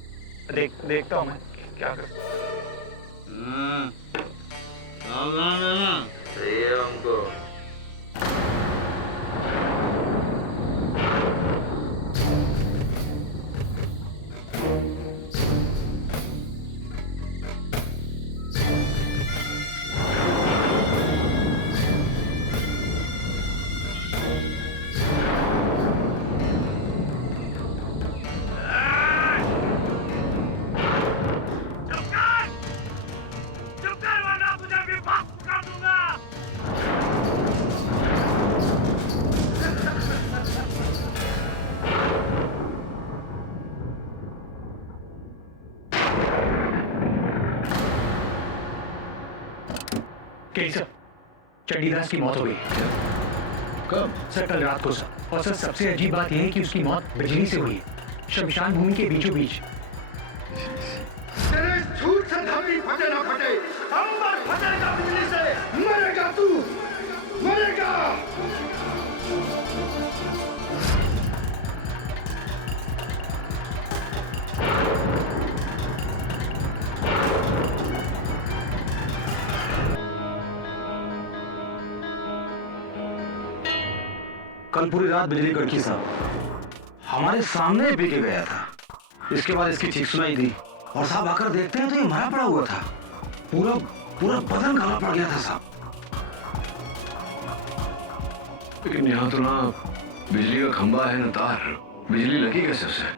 देखता हूँ मैं क्या कर। सावधान रहना, चाहिए हमको। सर, चंडीदास की मौत हो गई। कब? सर, कल रात को सर। और सर, सबसे अजीब बात यह है कि उसकी मौत बिजली से हुई है। शमशान भूमि के बीचों बीच। तेरे झूठ से धरती फटे ना फटे, अंबर फटेगा बिजली से, मरेगा तू, मरेगा। कल पूरी रात बिजली कड़की साहब हमारे सामने पी के गया था। इसके बाद इसकी चीख सुनाई दी और साहब आकर देखते हैं तो ये मरा पड़ा हुआ था। पूरा पूरा बदन काला पड़ गया था साहब। लेकिन यहाँ तो ना बिजली का खंभा है ना तार, बिजली लगी कैसे उसे?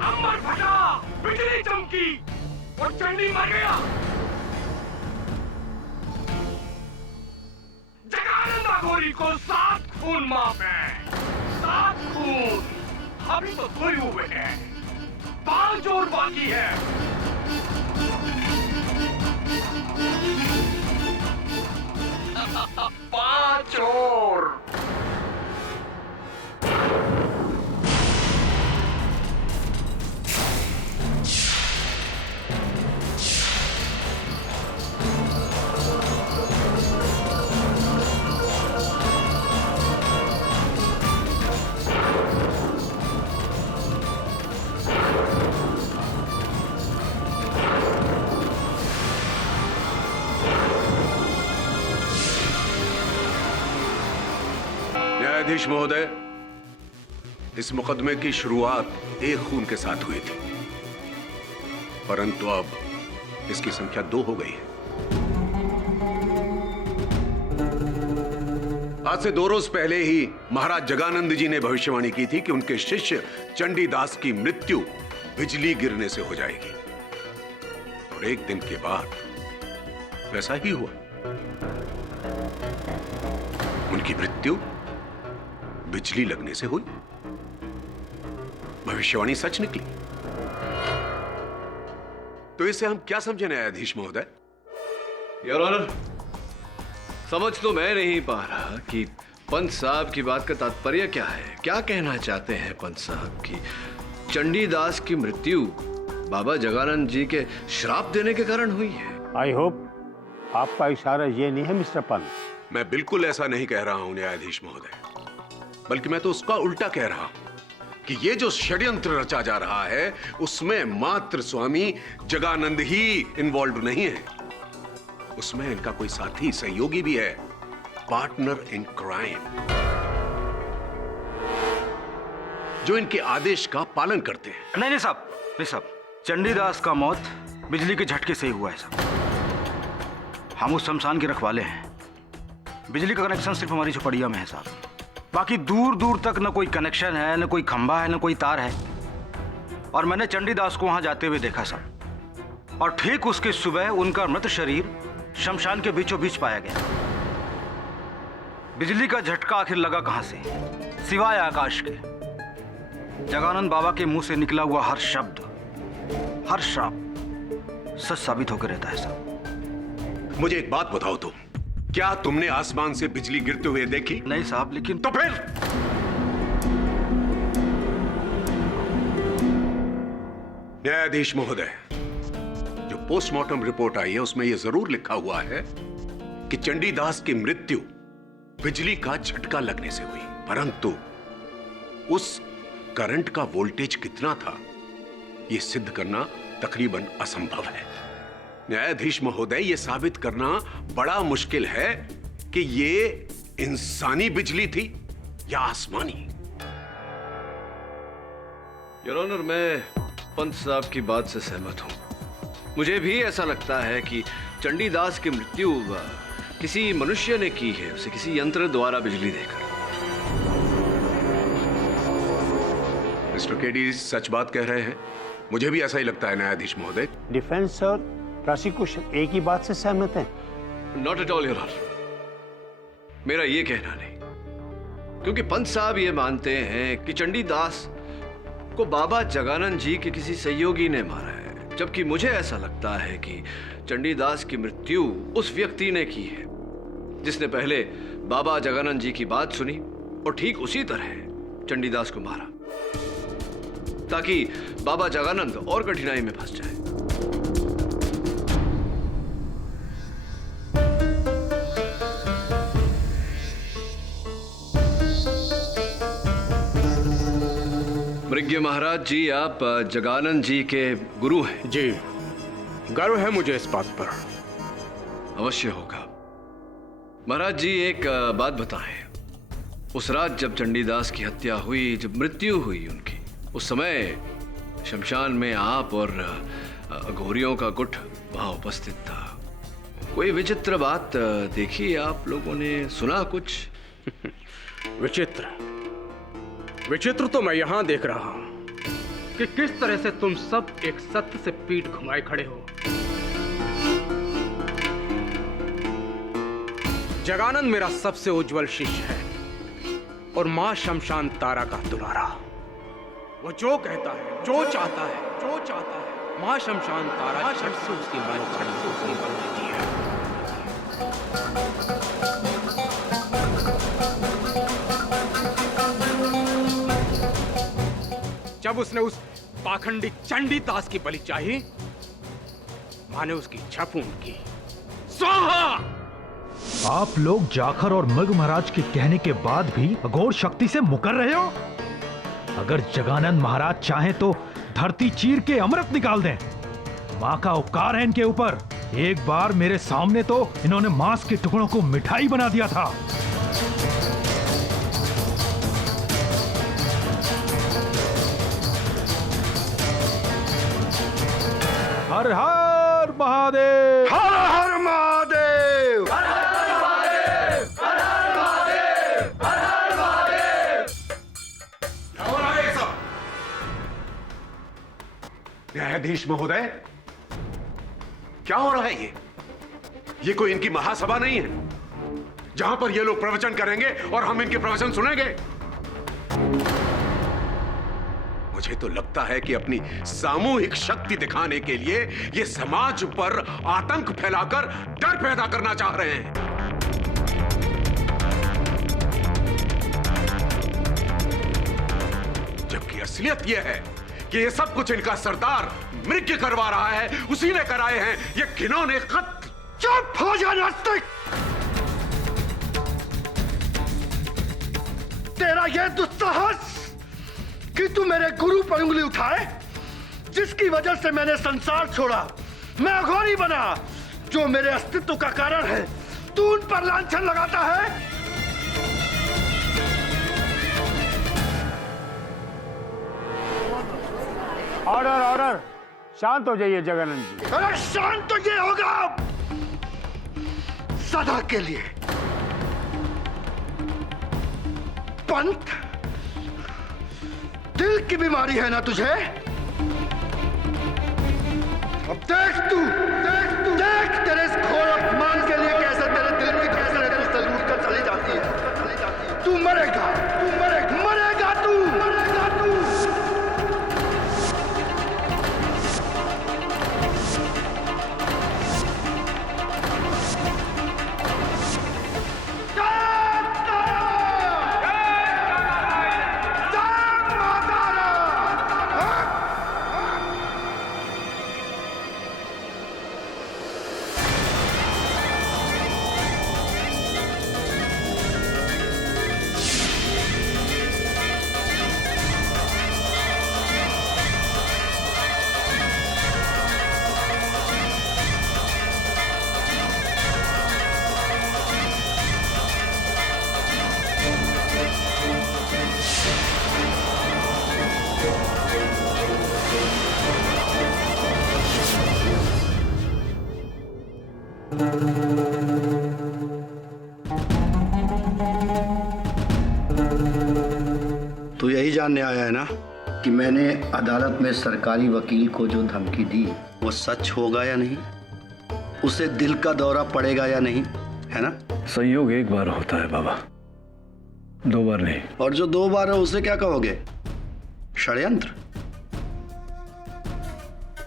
अंबर फटा, बिजली चमकी और चंडी मर गया। जगानंद अघोरी को 7 खून माफ है, 7 खून। अभी तो 2 ही हुए हैं, 5 और बाकी है। पांच और। न्यायाधीश महोदय, इस मुकदमे की शुरुआत 1 खून के साथ हुई थी, परंतु अब इसकी संख्या 2 हो गई है। आज से 2 रोज पहले ही महाराज जगानंद जी ने भविष्यवाणी की थी कि उनके शिष्य चंडीदास की मृत्यु बिजली गिरने से हो जाएगी, और 1 दिन के बाद वैसा ही हुआ। उनकी मृत्यु बिजली लगने से हुई। भविष्यवाणी सच निकली। तो इसे हम क्या समझे न्यायाधीश महोदय? योर ऑनर, समझ तो मैं नहीं पा रहा कि पंत साहब की बात का तात्पर्य क्या है। क्या कहना चाहते हैं पंत साहब की चंडीदास की मृत्यु बाबा जगानंद जी के श्राप देने के कारण हुई है? आई होप आपका इशारा ये नहीं है मिस्टर पंत। मैं बिल्कुल ऐसा नहीं कह रहा हूं न्यायाधीश महोदय, बल्कि मैं तो उसका उल्टा कह रहा हूं कि ये जो षड्यंत्र रचा जा रहा है उसमें मात्र स्वामी जगानंद ही इन्वॉल्व नहीं है, उसमें इनका कोई साथी सहयोगी भी है, पार्टनर इन क्राइम, जो इनके आदेश का पालन करते हैं। नहीं साहब, चंडीदास का मौत बिजली के झटके से ही हुआ है साहब। हम उस शमशान के रखवाले हैं। बिजली का कनेक्शन सिर्फ हमारी झोपड़िया में है साहब। बाकी दूर दूर तक न कोई कनेक्शन है, न कोई खंभा है, न कोई तार है। और मैंने चंडीदास को वहां जाते हुए देखा साहब, और ठीक उसके सुबह उनका मृत शरीर शमशान के बीचों बीच पाया गया। बिजली का झटका आखिर लगा कहां से, सिवाय आकाश के। जगानंद बाबा के मुंह से निकला हुआ हर शब्द, हर श्राप सच साबित होकर रहता है साहब। मुझे एक बात बताओ तुम, क्या तुमने आसमान से बिजली गिरते हुए देखी? नहीं साहब, लेकिन तो फिर न्यायाधीश महोदय, जो पोस्टमार्टम रिपोर्ट आई है उसमें यह जरूर लिखा हुआ है कि चंडीदास की मृत्यु बिजली का झटका लगने से हुई, परंतु उस करंट का वोल्टेज कितना था यह सिद्ध करना तकरीबन असंभव है। न्यायाधीश महोदय, यह साबित करना बड़ा मुश्किल है कि यह इंसानी बिजली थी या आसमानी। योर ऑनर, मैं पंत साहब की बात से सहमत हूं। मुझे भी ऐसा लगता है कि चंडीदास की मृत्यु किसी मनुष्य ने की है, उसे किसी यंत्र द्वारा बिजली देकर। मिस्टर केडी सच बात कह रहे हैं, मुझे भी ऐसा ही लगता है न्यायाधीश महोदय। डिफेंस और प्रोसिक्यूशन एक ही बात से सहमत हैं? Not at all your honour, मेरा ये कहना नहीं, क्योंकि पंत साहब ये मानते हैं कि चंडीदास को बाबा जगानंद जी के किसी सहयोगी ने मारा है, जबकि मुझे ऐसा लगता है कि चंडीदास की मृत्यु उस व्यक्ति ने की है जिसने पहले बाबा जगानंद जी की बात सुनी और ठीक उसी तरह चंडीदास को मारा। ताकि बाबा जगानंद और कठिनाई में फंस जाए। मृग्य महाराज जी, आप जगानंद जी के गुरु हैं। जी, गर्व है मुझे इस बात पर। अवश्य होगा। महाराज जी, एक बात बताएं। उस रात जब चंडीदास की हत्या हुई, जब मृत्यु हुई उनकी, उस समय शमशान में आप और अघोरियों का गुट वहां उपस्थित था। कोई विचित्र बात देखी आप लोगों ने? सुना कुछ? विचित्र तो मैं यहां देख रहा हूं कि किस तरह से तुम सब एक सत्य से पीठ घुमाए खड़े हो। जगानंद मेरा सबसे उज्जवल शिष्य है और मां शमशान तारा का दुलारा। वो जो कहता है, जो चाहता है, मां शमशान तारा झट से उसकी मनोकामना देती है। जब उसने उस पाखंडी चंडीदास की बलि चाही, माने उसकी झपून की। स्वाहा! आप लोग जाखर और मृग महाराज के कहने के बाद भी अघोर शक्ति से मुकर रहे हो? अगर जगानंद महाराज चाहें तो धरती चीर के अमृत निकाल दें। मां का उपकार है इनके ऊपर। एक बार मेरे सामने तो इन्होंने मांस के टुकड़ों को मिठाई बना दिया था। हर हर महादेव, हर हर महादेव, हर हर महादेव, हर हर महादेव, हर हर महादेव। क्या हो रहा है ये सब? न्यायाधीश महोदय, क्या हो रहा है ये कोई इनकी महासभा नहीं है जहां पर ये लोग प्रवचन करेंगे और हम इनके प्रवचन सुनेंगे। मुझे तो लगता है कि अपनी सामूहिक शक्ति दिखाने के लिए ये समाज पर आतंक फैलाकर डर पैदा करना चाह रहे हैं। जबकि असलियत यह है कि ये सब कुछ इनका सरदार मृग्य करवा रहा है, उसी ने कराए हैं ये घिनौने खत। चुप हो जा नास्तिक! तेरा यह दुस्साहस कि तू मेरे गुरु पर उंगली उठाए, जिसकी वजह से मैंने संसार छोड़ा, मैं अघोरी बना, जो मेरे अस्तित्व का कारण है, तू उन पर लांछन लगाता है। ऑर्डर ऑर्डर, शांत हो जाइए जगानंद जी। अरे शांत तो ये होगा सदा के लिए। पंत, दिल की बीमारी है ना तुझे? अब देख तेरे इस घोर अपमान के लिए कैसे तेरे दिल की धड़कन तुझसे लूट कर चली जाती है। तू मरेगा तू। तो यही जानने आया है ना कि मैंने अदालत में सरकारी वकील को जो धमकी दी वो सच होगा या नहीं, उसे दिल का दौरा पड़ेगा या नहीं, है ना? संयोग एक बार होता है बाबा, 2 बार नहीं। और जो 2 बार है उसे क्या कहोगे? षड्यंत्र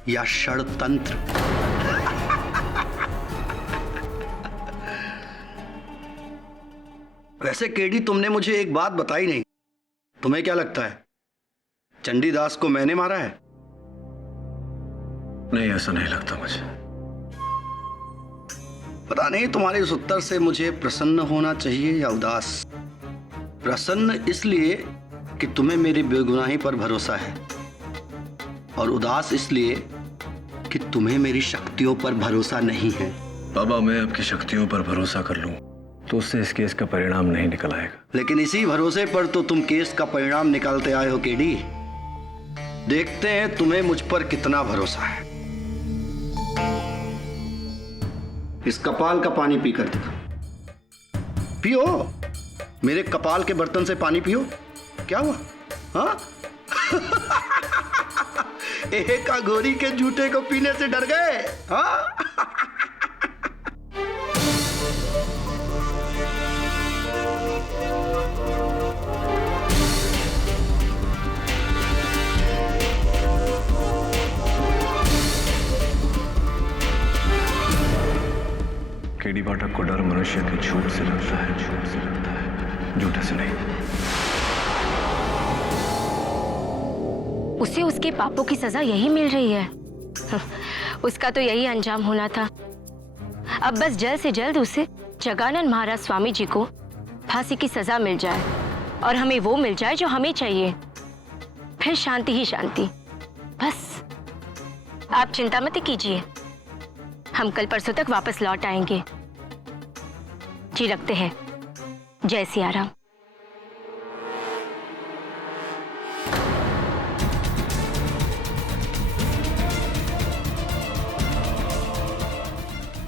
या षड़तंत्र? वैसे केडी, तुमने मुझे एक बात बताई नहीं। तुम्हें क्या लगता है चंडीदास को मैंने मारा है? नहीं, ऐसा नहीं लगता मुझे। पता नहीं तुम्हारे इस उत्तर से मुझे प्रसन्न होना चाहिए या उदास। प्रसन्न इसलिए कि तुम्हें मेरी बेगुनाही पर भरोसा है, और उदास इसलिए कि तुम्हें मेरी शक्तियों पर भरोसा नहीं है। बाबा, मैं आपकी शक्तियों पर भरोसा कर लूं तो उससे इस केस का परिणाम नहीं निकल आएगा। लेकिन इसी भरोसे पर तो तुम केस का परिणाम निकालते आए हो केडी। देखते हैं तुम्हें मुझ पर कितना भरोसा है। इस कपाल का पानी पीकर दिखा। पियो, मेरे कपाल के बर्तन से पानी पियो। क्या हुआ? हाँ? एक अघोरी के जूते को पीने से डर गए? हाँ? केडी पाठक को डर मनुष्य के झूठ से लगता है, झूठ से लगता है, झूठे से नहीं। उसे उसके पापों की सजा यही मिल रही है। उसका तो यही अंजाम होना था। अब बस जल्द से जल्द उसे जगानंद महाराज स्वामी जी को फांसी की सजा मिल जाए और हमें वो मिल जाए जो हमें चाहिए। फिर शांति ही शांति। बस आप चिंता मत कीजिए, हम कल परसों तक वापस लौट आएंगे। जी रखते हैं। जय सिया राम।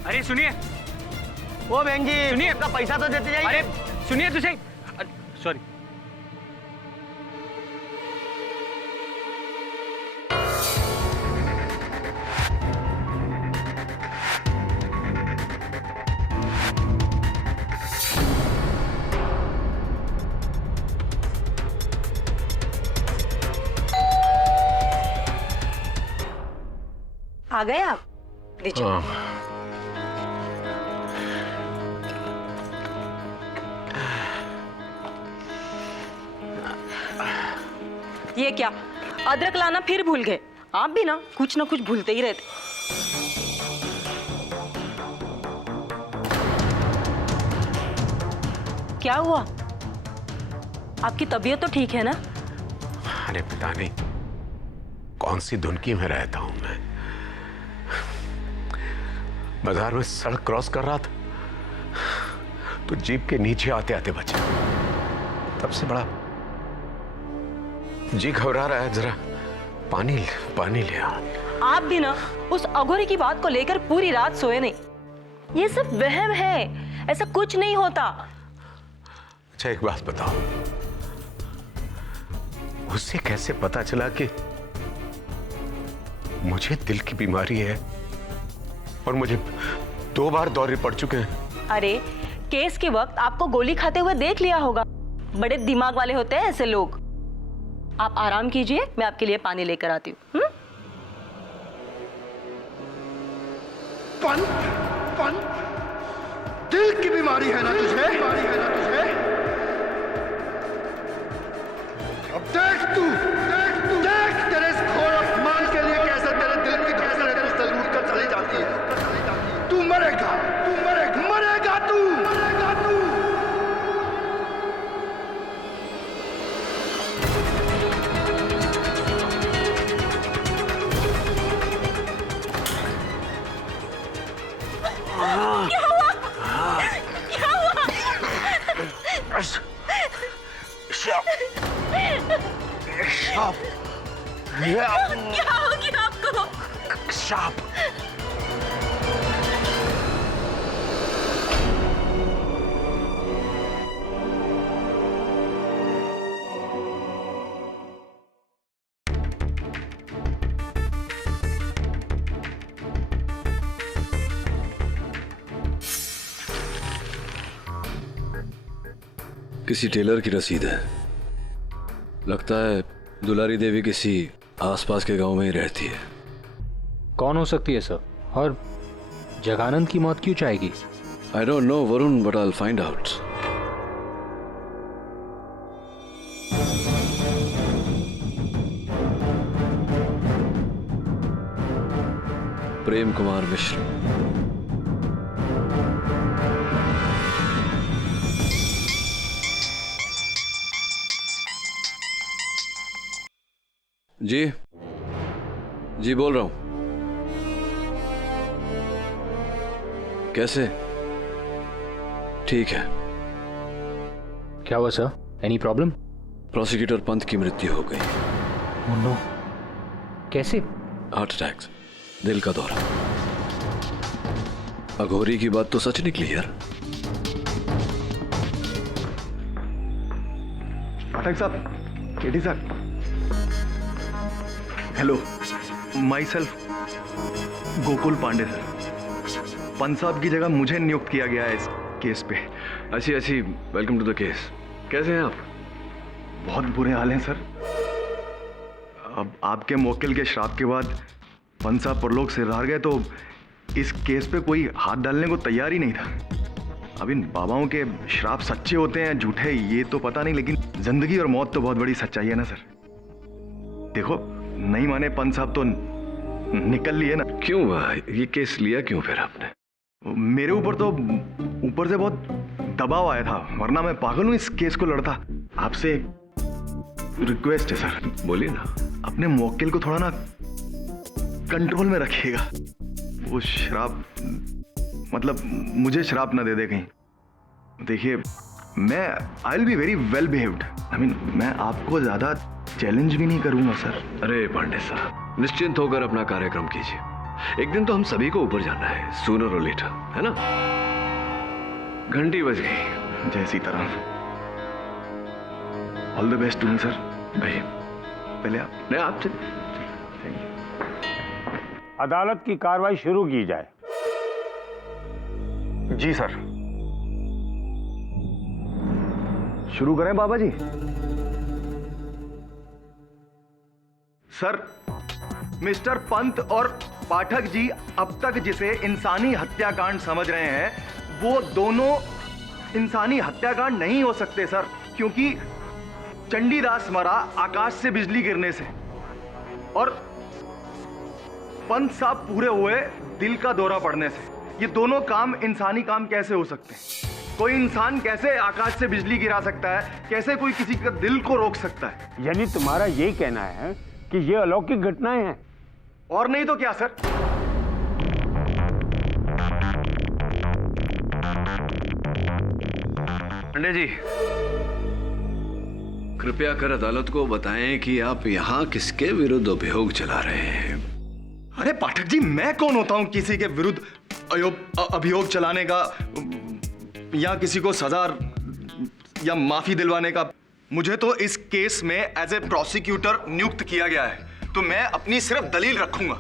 अरे सुनिए, ओ बहन जी सुनिए, अपना पैसा तो देते जाइए। अरे सुनिए, तुझे सॉरी। आ गए आप? लीजिए। ये क्या, अदरक लाना फिर भूल गए? आप भी ना कुछ भूलते ही रहते। क्या हुआ? आपकी तबीयत तो ठीक है ना? अरे पता नहीं कौन सी धुनकी में रहता हूं मैं। बाजार में सड़क क्रॉस कर रहा था तो जीप के नीचे आते आते बचा। तब से बड़ा जी घबरा रहा है। जरा पानी ले आ। आप भी ना उस अघोरी की बात को लेकर पूरी रात सोए नहीं। ये सब वहम है, ऐसा कुछ नहीं होता। अच्छा एक बात बताओ, उससे कैसे पता चला कि मुझे दिल की बीमारी है और मुझे 2 बार दौरे पड़ चुके हैं? अरे केस के वक्त आपको गोली खाते हुए देख लिया होगा। बड़े दिमाग वाले होते हैं ऐसे लोग। आप आराम कीजिए, मैं आपके लिए पानी लेकर आती हूँ। दिल की बीमारी है ना तुझे? अब देख तेरे इस घोर अपमान के लिए कैसे तेरे दिल की धड़कन तुझसे लूट कर चली जाती है। तू मरेगा तू। क्या हो गया आपको? शाप। किसी टेलर की रसीद है। लगता है दुलारी देवी किसी आसपास के गांव में ही रहती है। कौन हो सकती है सर? और जगानंद की मौत क्यों चाहेगी? I don't know Varun, but I will find out. Prem Kumar Mishra. जी जी बोल रहा हूं। कैसे? ठीक है। क्या हुआ सर? Any problem? प्रोसिक्यूटर पंत की मृत्यु हो गई। ओह नो, कैसे? हार्ट अटैक, दिल का दौरा। अघोरी की बात तो सच निकली यार। पाठक साहब, KD sir, hello, myself Gokul Pandey sir. Pant साहब की जगह मुझे नियुक्त किया गया है इस केस पे। अच्छी अच्छी, वेलकम टू द केस। कैसे हैं आप? बहुत बुरे हाल हैं सर। अब आपके मुवक्किल के श्राप के बाद पंत साहब परलोक से हार गए तो इस केस पे कोई हाथ डालने को तैयार ही नहीं था। अब इन बाबाओं के श्राप सच्चे होते हैं झूठे ये तो पता नहीं, लेकिन जिंदगी और मौत तो बहुत बड़ी सच्चाई है ना सर। देखो, नहीं माने पंत साहब तो निकल लिए ना। क्यों ये केस लिया क्यों फिर आपने? मेरे ऊपर तो ऊपर से बहुत दबाव आया था, वरना मैं पागल हूं इस केस को लड़ता। आपसे रिक्वेस्ट है सर। बोलिए ना। अपने मुवक्किल को थोड़ा ना कंट्रोल में रखिएगा। वो शराब, मतलब मुझे शराब ना दे दे कहीं। देखिए, मैं I will be very well behaved. I mean, मैं आपको ज्यादा चैलेंज भी नहीं करूंगा सर। अरे पांडे साहब, निश्चिंत होकर अपना कार्यक्रम कीजिए। एक दिन तो हम सभी को ऊपर जाना है, सूनर और लेटर, है ना? घंटी बज गई। जय Sitaram. All the best to me sir. भाई पहले आप। नहीं, आपसे। अदालत की कार्रवाई शुरू की जाए। जी सर। शुरू करें बाबा जी? सर, मिस्टर पंत और पाठक जी अब तक जिसे इंसानी हत्याकांड समझ रहे हैं वो दोनों इंसानी हत्याकांड नहीं हो सकते सर, क्योंकि चंडीदास मरा आकाश से बिजली गिरने से और पंत साहब पूरे हुए दिल का दौरा पड़ने से। ये दोनों काम इंसानी काम कैसे हो सकते हैं? कोई इंसान कैसे आकाश से बिजली गिरा सकता है? कैसे कोई किसी का दिल को रोक सकता है? यानी तुम्हारा ये कहना है कि ये अलौकिक घटनाएं हैं? और नहीं तो क्या सर। पांडे जी, कृपया कर अदालत को बताएं कि आप यहां किसके विरुद्ध अभियोग चला रहे हैं। अरे पाठक जी, मैं कौन होता हूं किसी के विरुद्ध अभियोग चलाने का या किसी को सजा या माफी दिलवाने का? मुझे तो इस केस में एज ए प्रोसिक्यूटर नियुक्त किया गया है, तो मैं अपनी सिर्फ दलील रखूंगा।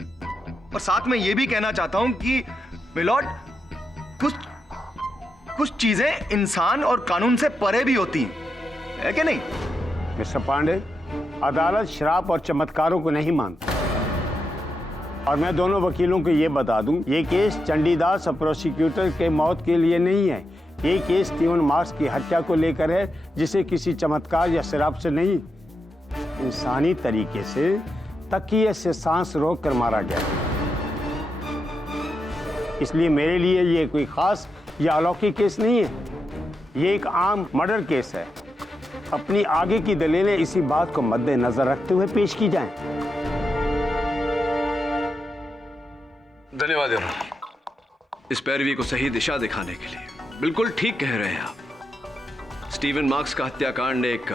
और साथ में यह भी कहना चाहता हूं कि मिलॉर्ड, कुछ चीजें इंसान और कानून से परे भी होती हैं, है कि नहीं? मिस्टर पांडे, अदालत शराब और चमत्कारों को नहीं मानती। और मैं दोनों वकीलों को यह बता दूं, ये केस चंडीदास और प्रोसिक्यूटर के मौत के लिए नहीं है। ये केस स्टीवन मार्क्स की हत्या को लेकर है, जिसे किसी चमत्कार या शराब से नहीं, इंसानी तरीके से तकिए से सांस रोक कर मारा गया। इसलिए मेरे लिए ये कोई खास या अलौकिक केस नहीं है, ये एक आम मर्डर केस है। अपनी आगे की दलीलें इसी बात को मद्देनजर रखते हुए पेश की जाएं। धन्यवाद यार, इस पैरवी को सही दिशा दिखाने के लिए। बिल्कुल ठीक कह रहे हैं आप। स्टीवन मार्क्स का हत्याकांड एक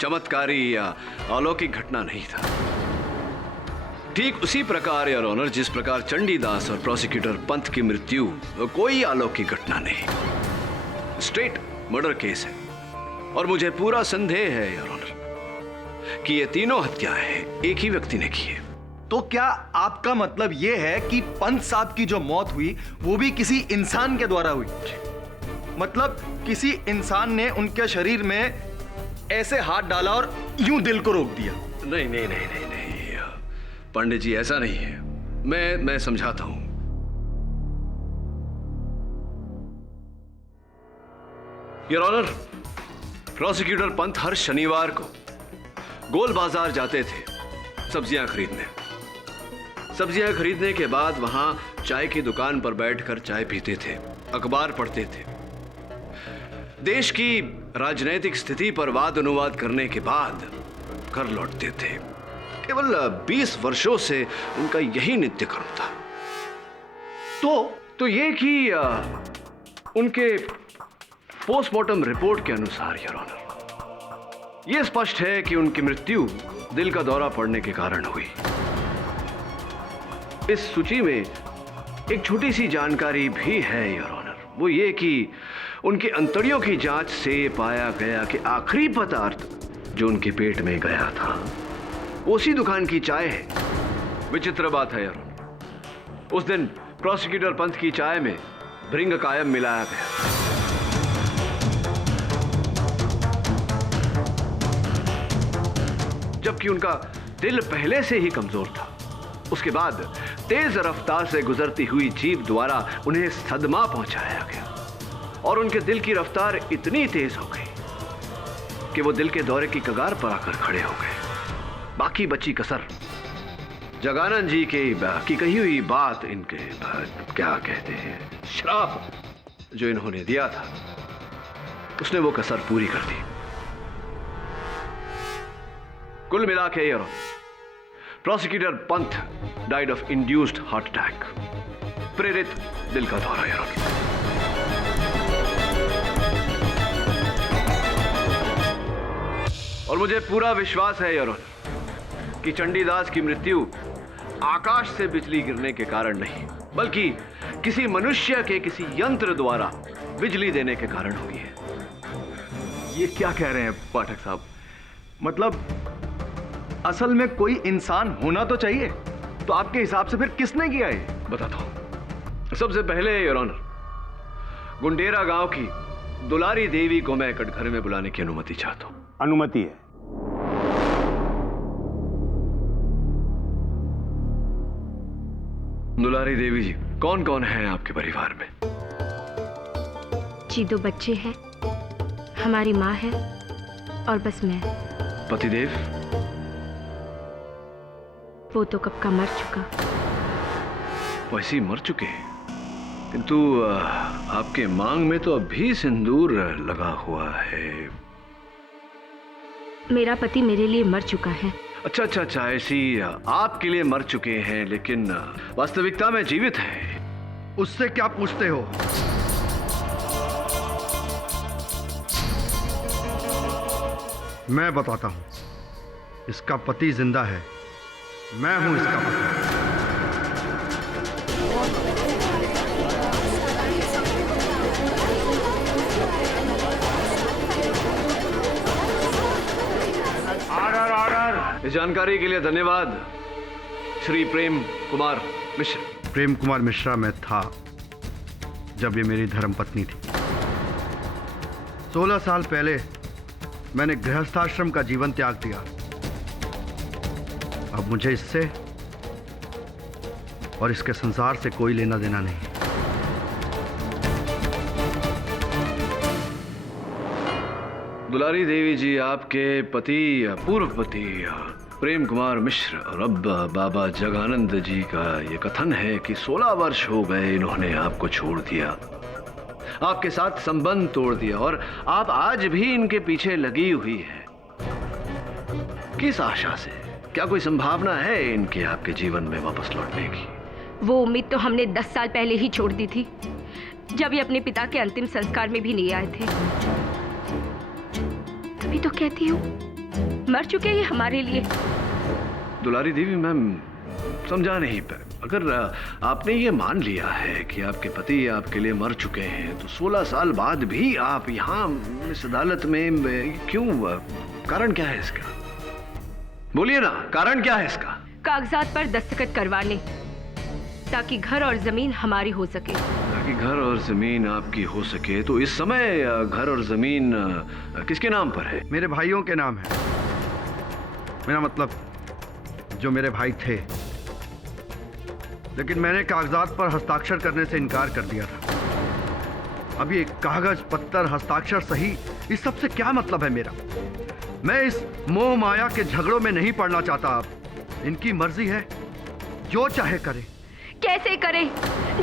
चमत्कारी या अलौकिक घटना नहीं था। ठीक उसी प्रकार योर ऑनर, जिस प्रकार चंडीदास और प्रोसिक्यूटर पंत की मृत्यु कोई अलौकिक घटना नहीं, स्ट्रेट मर्डर केस है। और मुझे पूरा संदेह है योर ऑनर कि ये तीनों हत्याएं एक ही व्यक्ति ने की है। तो क्या आपका मतलब यह है कि पंत साहब की जो मौत हुई वो भी किसी इंसान के द्वारा हुई? मतलब किसी इंसान ने उनके शरीर में ऐसे हाथ डाला और यूं दिल को रोक दिया? नहीं नहीं नहीं नहीं नहीं पंडित जी, ऐसा नहीं है। मैं समझाता हूं। योर ऑनर, प्रोसिक्यूटर पंत हर शनिवार को गोल बाजार जाते थे सब्जियां खरीदने। सब्जियां खरीदने के बाद वहां चाय की दुकान पर बैठकर चाय पीते थे, अखबार पढ़ते थे। देश की राजनैतिक स्थिति पर वाद अनुवाद करने के बाद घर लौटते थे। केवल 20 वर्षों से उनका यही नित्य कर्म था। तो ये कि उनके पोस्टमार्टम रिपोर्ट के अनुसार योर ऑनर, यह स्पष्ट है कि उनकी मृत्यु दिल का दौरा पड़ने के कारण हुई। इस सूची में एक छोटी सी जानकारी भी है योर ऑनर, वो ये कि उनके अंतड़ियों की जांच से पाया गया कि आखिरी पदार्थ जो उनके पेट में गया था उसी दुकान की चाय है। विचित्र बात है यार, उस दिन प्रोसिक्यूटर पंत की चाय में भृंग कायम मिलाया गया। जबकि उनका दिल पहले से ही कमजोर था। उसके बाद तेज रफ्तार से गुजरती हुई जीप द्वारा उन्हें सदमा पहुंचाया गया और उनके दिल की रफ्तार इतनी तेज हो गई कि वो दिल के दौरे की कगार पर आकर खड़े हो गए। बाकी बची कसर जगानंद जी की कही हुई बात, इनके क्या कहते हैं, श्राप जो इन्होंने दिया था, उसने वो कसर पूरी कर दी। कुल मिला के यार, prosecutor Pant died of induced heart attack, प्रेरित दिल का दौरा यार। और मुझे पूरा विश्वास है यार कि चंडीदास की मृत्यु आकाश से बिजली गिरने के कारण नहीं, बल्कि किसी मनुष्य के किसी यंत्र द्वारा बिजली देने के कारण हुई है। ये क्या कह रहे हैं पाठक साहब? मतलब असल में कोई इंसान होना तो चाहिए, तो आपके हिसाब से फिर किसने किया है? बताता हूं। सबसे पहले योर ऑनर, गुंडेरा गांव की दुलारी देवी को मैं कटघरे में बुलाने की अनुमति चाहता हूं। अनुमति है। दुलारी देवी जी, कौन कौन है आपके परिवार में? जी 2 बच्चे हैं, हमारी माँ है और बस मैं। पतिदेव? वो तो कब का मर चुका। वैसे ही मर चुके हैं, किंतु आपके मांग में तो अभी सिंदूर लगा हुआ है। मेरा पति मेरे लिए मर चुका है। अच्छा, ऐसी आपके लिए मर चुके हैं, लेकिन वास्तविकता में जीवित है। उससे क्या पूछते हो? मैं बताता हूं। इसका पति जिंदा है, मैं हूं इसका पति। इस जानकारी के लिए धन्यवाद श्री प्रेम कुमार मिश्र। प्रेम कुमार मिश्रा मैं था जब ये मेरी धर्मपत्नी थी। 16 साल पहले मैंने गृहस्थाश्रम का जीवन त्याग दिया। अब मुझे इससे और इसके संसार से कोई लेना देना नहीं। दुलारी देवी जी, आपके पति, पूर्व पति प्रेम कुमार मिश्र और अब बाबा जगानंद जी का ये कथन है कि 16 वर्ष हो गए इन्होंने आपको छोड़ दिया, आपके साथ संबंध तोड़ दिया और आप आज भी इनके पीछे लगी हुई है। किस आशा से? क्या कोई संभावना है इनके आपके जीवन में वापस लौटने की? वो उम्मीद तो हमने 10 साल पहले ही छोड़ दी थी, जब ये अपने पिता के अंतिम संस्कार में भी नहीं आए थे। तभी तो कहती हूँ, मर चुके हैं हमारे लिए। दुलारी देवी, मैं समझा नहीं पाया। अगर आपने ये मान लिया है कि आपके पति आपके लिए मर चुके हैं, तो 16 साल बाद भी आप यहाँ इस अदालत में क्यों? कारण क्या है इसका? बोलिए ना, कारण क्या है इसका? कागजात पर दस्तखत करवाने, ताकि घर और जमीन हमारी हो सके। ताकि घर और जमीन आपकी हो सके। तो इस समय घर और जमीन किसके नाम पर है? मेरे भाइयों के नाम है। मेरा मतलब जो मेरे भाई थे, लेकिन मैंने कागजात पर हस्ताक्षर करने से इनकार कर दिया था। अब ये कागज पत्थर हस्ताक्षर सही, इस सब से क्या मतलब है मेरा? मैं इस मोह माया के झगड़ों में नहीं पड़ना चाहता। अब इनकी मर्जी है, जो चाहे करे। कैसे करे?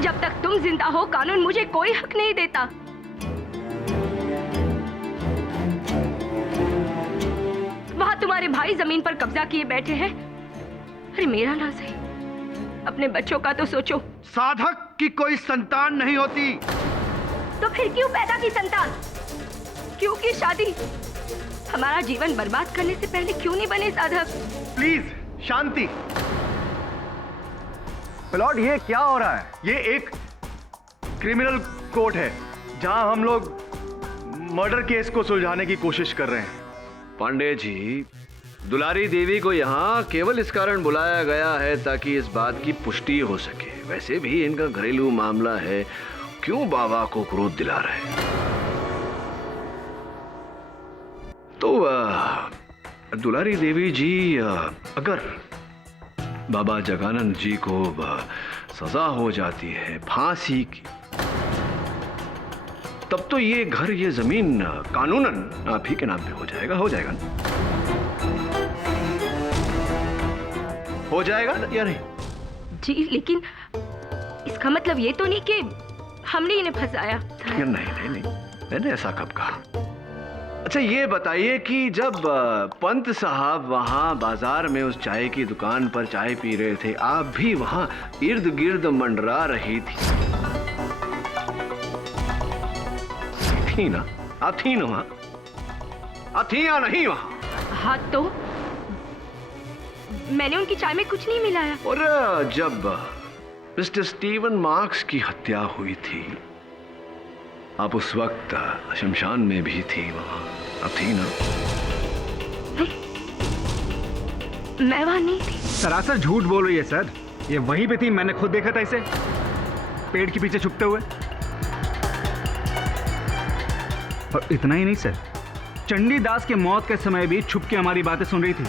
जब तक तुम जिंदा हो कानून मुझे कोई हक नहीं देता। वहां तुम्हारे भाई जमीन पर कब्जा किए बैठे हैं। अरे मेरा ना सही, अपने बच्चों का तो सोचो। साधक की कोई संतान नहीं होती। तो फिर क्यों पैदा की संतान? क्यों की शादी? हमारा जीवन बर्बाद करने से पहले क्यों नहीं बने साधक? Please Shanti. प्लॉट, ये क्या हो रहा है? ये एक क्रिमिनल कोर्ट है जहां हम लोग मर्डर केस को सुलझाने की कोशिश कर रहे हैं। पांडे जी, दुलारी देवी को यहाँ केवल इस कारण बुलाया गया है ताकि इस बात की पुष्टि हो सके। वैसे भी इनका घरेलू मामला है, क्यों बाबा को क्रोध दिला रहे? तो दुलारी देवी जी, अगर बाबा जगानंद जी को सजा हो जाती है फांसी की, तब तो ये घर, ये जमीन कानूनन आप ही के नाम पे हो जाएगा। हो जाएगा ना? हो जाएगा या नहीं? जी, लेकिन इसका मतलब ये तो नहीं कि हमने इन्हें फंसाया। नहीं नहीं नहीं, मैंने ऐसा कब कहा? अच्छा ये बताइए कि जब पंत साहब वहां बाजार में उस चाय की दुकान पर चाय पी रहे थे, आप भी वहां इर्द गिर्द मंडरा रही थी ना? आप थी ना वहां? आप थी या नहीं वहां? हाँ, तो मैंने उनकी चाय में कुछ नहीं मिलाया। और जब मिस्टर स्टीवन मार्क्स की हत्या हुई थी, आप उस वक्त शमशान में भी थी वहां, अब थी ना? मैं वहां नहीं थी। सरासर झूठ बोल रही है सर। ये वहीं पे थी, मैंने खुद देखा था इसे पेड़ के पीछे छुपते हुए। और इतना ही नहीं सर, चंडीदास के मौत के समय भी छुप के हमारी बातें सुन रही थी।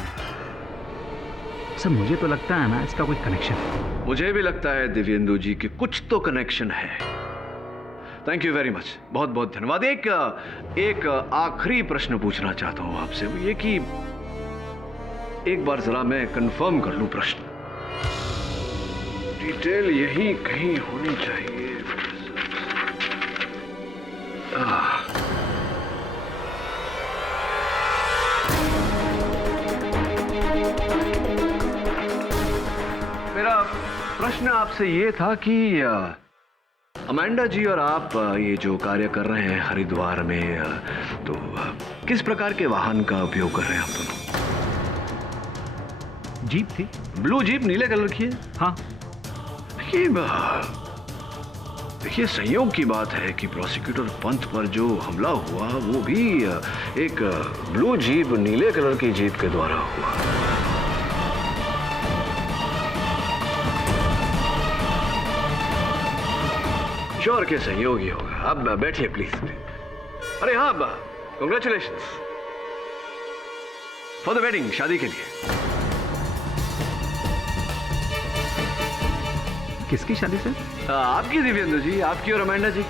सर मुझे तो लगता है ना इसका कोई कनेक्शन है। मुझे भी लगता है दिव्येंदु जी कि कुछ तो कनेक्शन है। थैंक यू वेरी मच, बहुत बहुत धन्यवाद। एक आखिरी प्रश्न पूछना चाहता हूं आपसे, वो ये कि एक बार जरा मैं कंफर्म कर लूं प्रश्न। डिटेल यही कहीं होनी चाहिए। मेरा प्रश्न आपसे ये था कि अमेंडा जी और आप ये जो कार्य कर रहे हैं हरिद्वार में, तो किस प्रकार के वाहन का उपयोग कर रहे हैं आप दोनों? जीप थी, ब्लू जीप, नीले कलर की है। हाँ। देखिए संयोग की बात है कि प्रोसिक्यूटर पंत पर जो हमला हुआ वो भी एक ब्लू जीप, नीले कलर की जीप के द्वारा हुआ। श्योर के संयोग ही होगा। अब बैठिए प्लीज। अरे हाँ, कांग्रेचुलेशंस फॉर द वेडिंग, शादी के लिए। किसकी शादी सर? आपकी दिव्येंदु जी, आपकी और अमेंडा जी।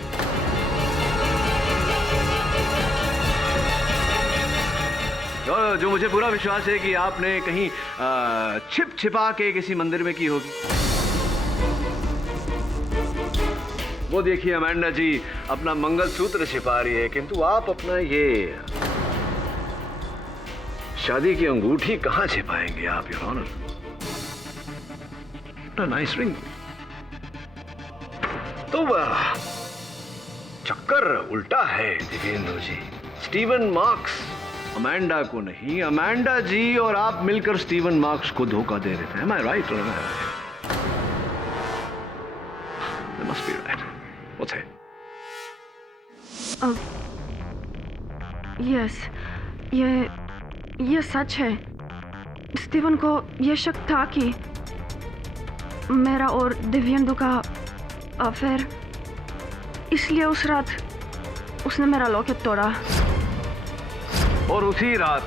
और जो मुझे पूरा विश्वास है कि आपने कहीं छिप छिपा के किसी मंदिर में की होगी। वो देखिए अमेंडा जी अपना मंगलसूत्र छिपा रही है, किंतु आप अपना ये शादी की अंगूठी कहां छिपाएंगे आप, योर ऑनर? Nice ring. तो चक्कर उल्टा है दिव्येंदु जी। स्टीवन मार्क्स अमेंडा को नहीं, अमेंडा जी और आप मिलकर स्टीवन मार्क्स को धोखा दे रहे थे। Am I right or am I right? They must be right. What's it? Yes, ये सच है। स्टीवन को यह शक था कि मेरा और दिव्येंदु का अफेयर, इसलिए उस रात उसने मेरा लॉकेट तोड़ा। और उसी रात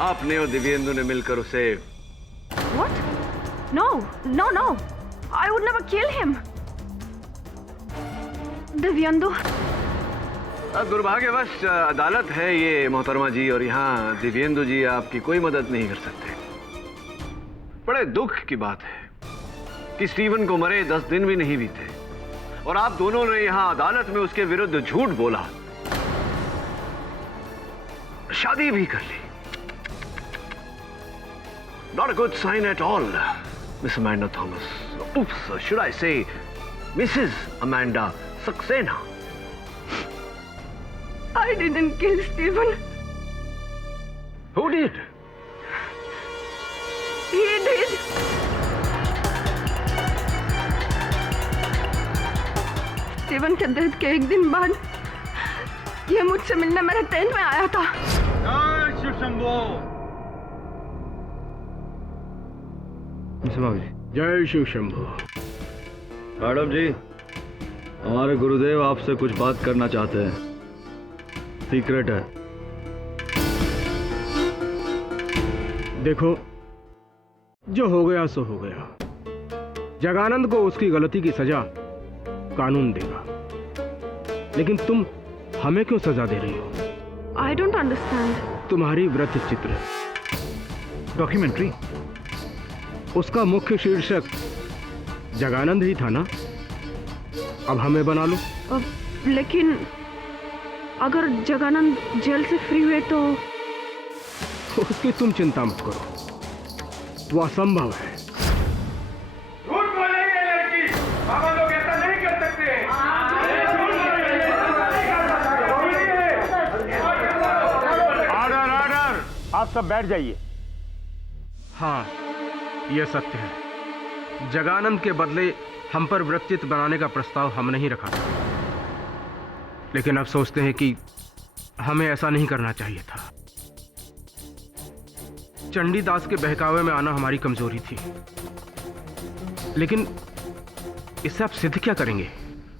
आपने और दिव्येंदु ने मिलकर उसे What? No, no, no. I would never kill him. Dibyendu. दुर्भाग्यवश अदालत है ये मोहतरमा जी, और यहाँ दिव्येंदु जी आपकी कोई मदद नहीं कर सकते। बड़े दुख की बात है। कि स्टीवन को मरे 10 दिन भी नहीं बीते और आप दोनों ने यहां अदालत में उसके विरुद्ध झूठ बोला, शादी भी कर ली। Not a good sign at all, Miss Amanda Thomas. Oops, should I say Mrs. Amanda Saxena? I didn't kill Stephen. Who did? He did. Steven के डेथ के एक दिन बाद ये मुझसे मिलने मेरे टेंट में आया था। जय शिव शंभो। जय शिव शंभो। मैडम जी, हमारे गुरुदेव आपसे कुछ बात करना चाहते हैं, सीक्रेट है। देखो, जो हो गया सो हो गया। जगानंद को उसकी गलती की सजा कानून देगा, लेकिन तुम हमें क्यों सजा दे रही हो? I don't understand. तुम्हारी वृत्त चित्र डॉक्यूमेंट्री, उसका मुख्य शीर्षक जगानंद ही था ना? अब हमें बना लो। लेकिन अगर जगानंद जेल से फ्री हुए तो उसकी तुम चिंता मत करो, वो असंभव है। झूठ बोल रही है लड़की, बाबा लोग ऐसा नहीं कर सकते। ऑर्डर ऑर्डर, आप सब बैठ जाइए। हाँ, यह सत्य है। जगानंद के बदले हम पर वृत्तित बनाने का प्रस्ताव हम नहीं रखा था, लेकिन अब सोचते हैं कि हमें ऐसा नहीं करना चाहिए था। चंडीदास के बहकावे में आना हमारी कमजोरी थी, लेकिन इससे आप सिद्ध क्या करेंगे?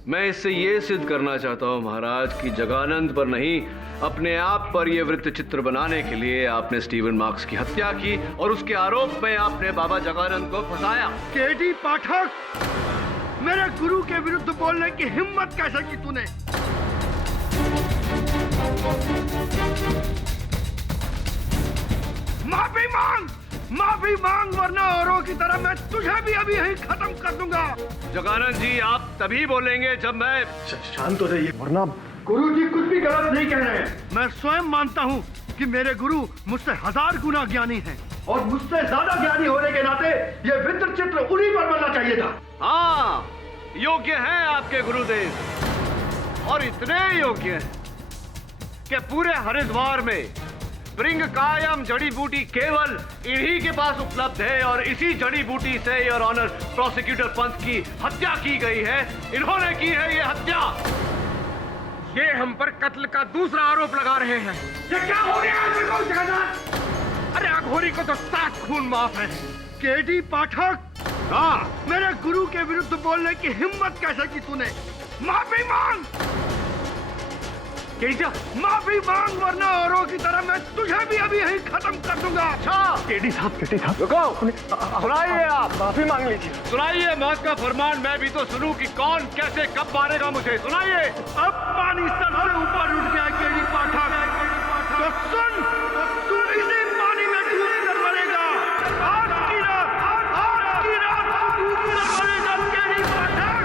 मैं इससे ये सिद्ध करना चाहता हूं महाराज कि जगानंद पर नहीं, अपने आप पर यह वृत्त चित्र बनाने के लिए आपने स्टीवन मार्क्स की हत्या की और उसके आरोप में आपने बाबा जगानंद को फंसाया। केडी पाठक, मेरे गुरु के विरुद्ध बोलने की हिम्मत कैसे की तूने? माफी मांग वरना औरों की तरह मैं तुझे भी अभी यहीं खत्म कर दूंगा। जगानंद जी, आप तभी बोलेंगे जब मैं शांत हो जाइए, वरना गुरु जी कुछ भी गलत नहीं कह रहे हैं। मैं स्वयं मानता हूँ कि मेरे गुरु मुझसे 1000 गुना ज्ञानी हैं और मुझसे ज्यादा ज्ञानी होने के नाते ये वृत्त चित्र उन्हीं पर बनना चाहिए था। हाँ, योग्य हैं आपके गुरुदेव, और इतने योग्य हैं कि पूरे हरिद्वार में ब्रिंग कायम जड़ी बूटी केवल इन्हीं के पास उपलब्ध है और इसी जड़ी बूटी से योर ऑनर प्रोसिक्यूटर पंत की हत्या की गई है। इन्होंने की है ये हत्या। ये हम पर कत्ल का दूसरा आरोप लगा रहे हैं। ये क्या हो रहा है? अरे अघोरी को तो 7 खून माफ है। केडी पाठक, हाँ, मेरे गुरु के विरुद्ध बोलने की हिम्मत कैसे की तूने? माफी मांग, माफी मांग वरना औरों की तरह मैं तुझे भी अभी यहीं खत्म कर दूंगा। अच्छा, केडी साहब रुको, सुनाइए, आप माफी मांग लीजिए। सुनाइए मौत का फरमान, मैं भी तो सुनूं कि कौन कैसे कब मारेगा मुझे। सुनाइए। अब पानी सर से ऊपर उठ गया केडी पाठक, तो सुन, तू इसी पानी में डूब कर मरेगा। आज की रात तू डूब कर मरेगा केडी पाठक।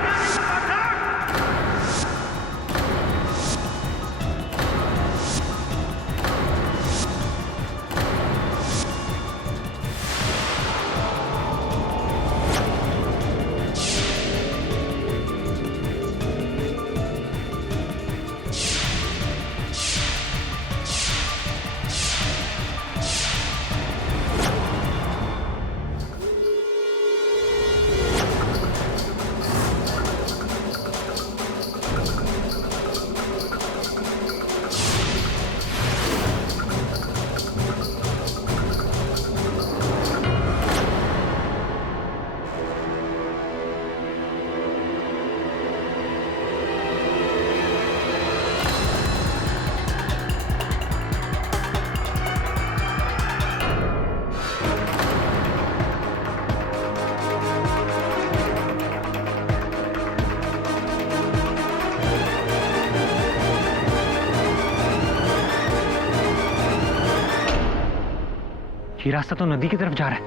ये रास्ता तो नदी की तरफ जा रहा है।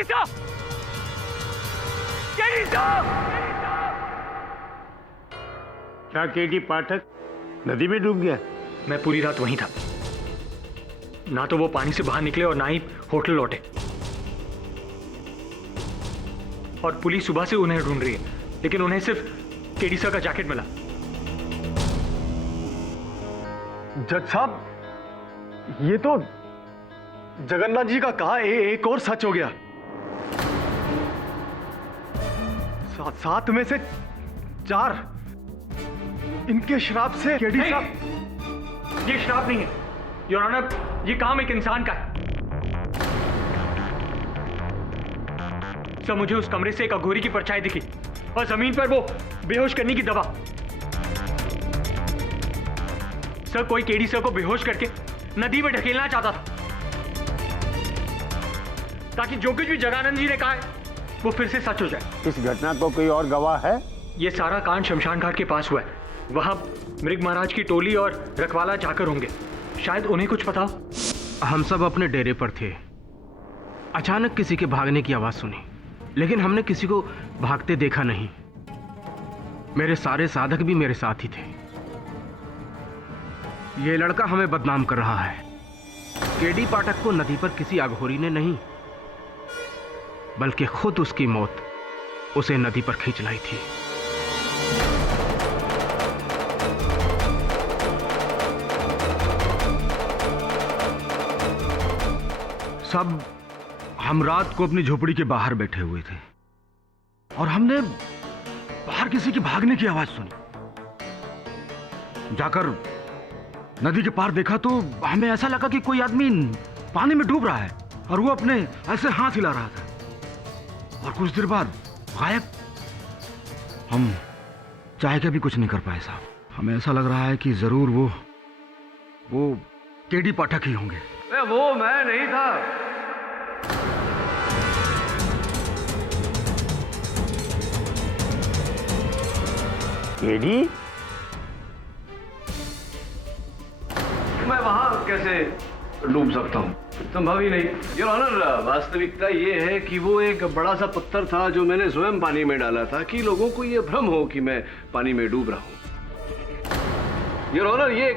केडी साहब! केडी साहब! क्या केडी पाठक नदी में डूब गया? मैं पूरी रात वहीं था। ना तो वो पानी से बाहर निकले और ना ही होटल लौटे। और पुलिस सुबह से उन्हें ढूंढ रही है, लेकिन उन्हें सिर्फ केडी सर का जैकेट मिला। जज साहब, ये तो जगन्नाथ जी का कहा एक और सच हो गया। 7 में से 4 इनके श्राप से केडी साहब। ये श्राप नहीं है योर ऑनर, ये काम एक इंसान का है। सर, मुझे उस कमरे से एक अघोरी की परछाई दिखी और जमीन पर वो बेहोश करने की दवा। सर, कोई केडी सर को बेहोश करके नदी में ढकेलना चाहता था, ताकि जो कुछ भी जगानंद जी ने कहा है वो फिर से सच हो जाए। इस घटना को कोई और गवाह है? ये सारा कांड शमशान घाट के पास हुआ है। वहां मृग महाराज की टोली और रखवाला जाकर होंगे। शायद उन्हें कुछ पता हो। हम सब अपने डेरे पर थे। अचानक किसी के भागने की आवाज सुनी, लेकिन हमने किसी को भागते देखा नहीं। मेरे सारे साधक भी मेरे साथ ही थे। यह लड़का हमें बदनाम कर रहा है। केडी पाठक को नदी पर किसी अघोरी ने नहीं, बल्कि खुद उसकी मौत उसे नदी पर खींच लाई थी। सब हम रात को अपनी झोपड़ी के बाहर बैठे हुए थे और हमने बाहर किसी के भागने की आवाज सुनी। जाकर नदी के पार देखा तो हमें ऐसा लगा कि कोई आदमी पानी में डूब रहा है और वो अपने ऐसे हाथ हिला रहा था, और कुछ देर बाद गायब। हम चाहे के भी कुछ नहीं कर पाए साहब। हमें ऐसा लग रहा है कि जरूर वो केडी पाठक ही होंगे। वो मैं नहीं था। केडी? मैं वहां कैसे डूब सकता हूँ? संभव ही नहीं। योर ऑनर, वास्तविकता ये है कि वो एक बड़ा सा पत्थर था जो मैंने स्वयं पानी में डाला था कि लोगों को ये भ्रम हो कि मैं पानी में डूब रहा हूँ। योर ऑनर, ये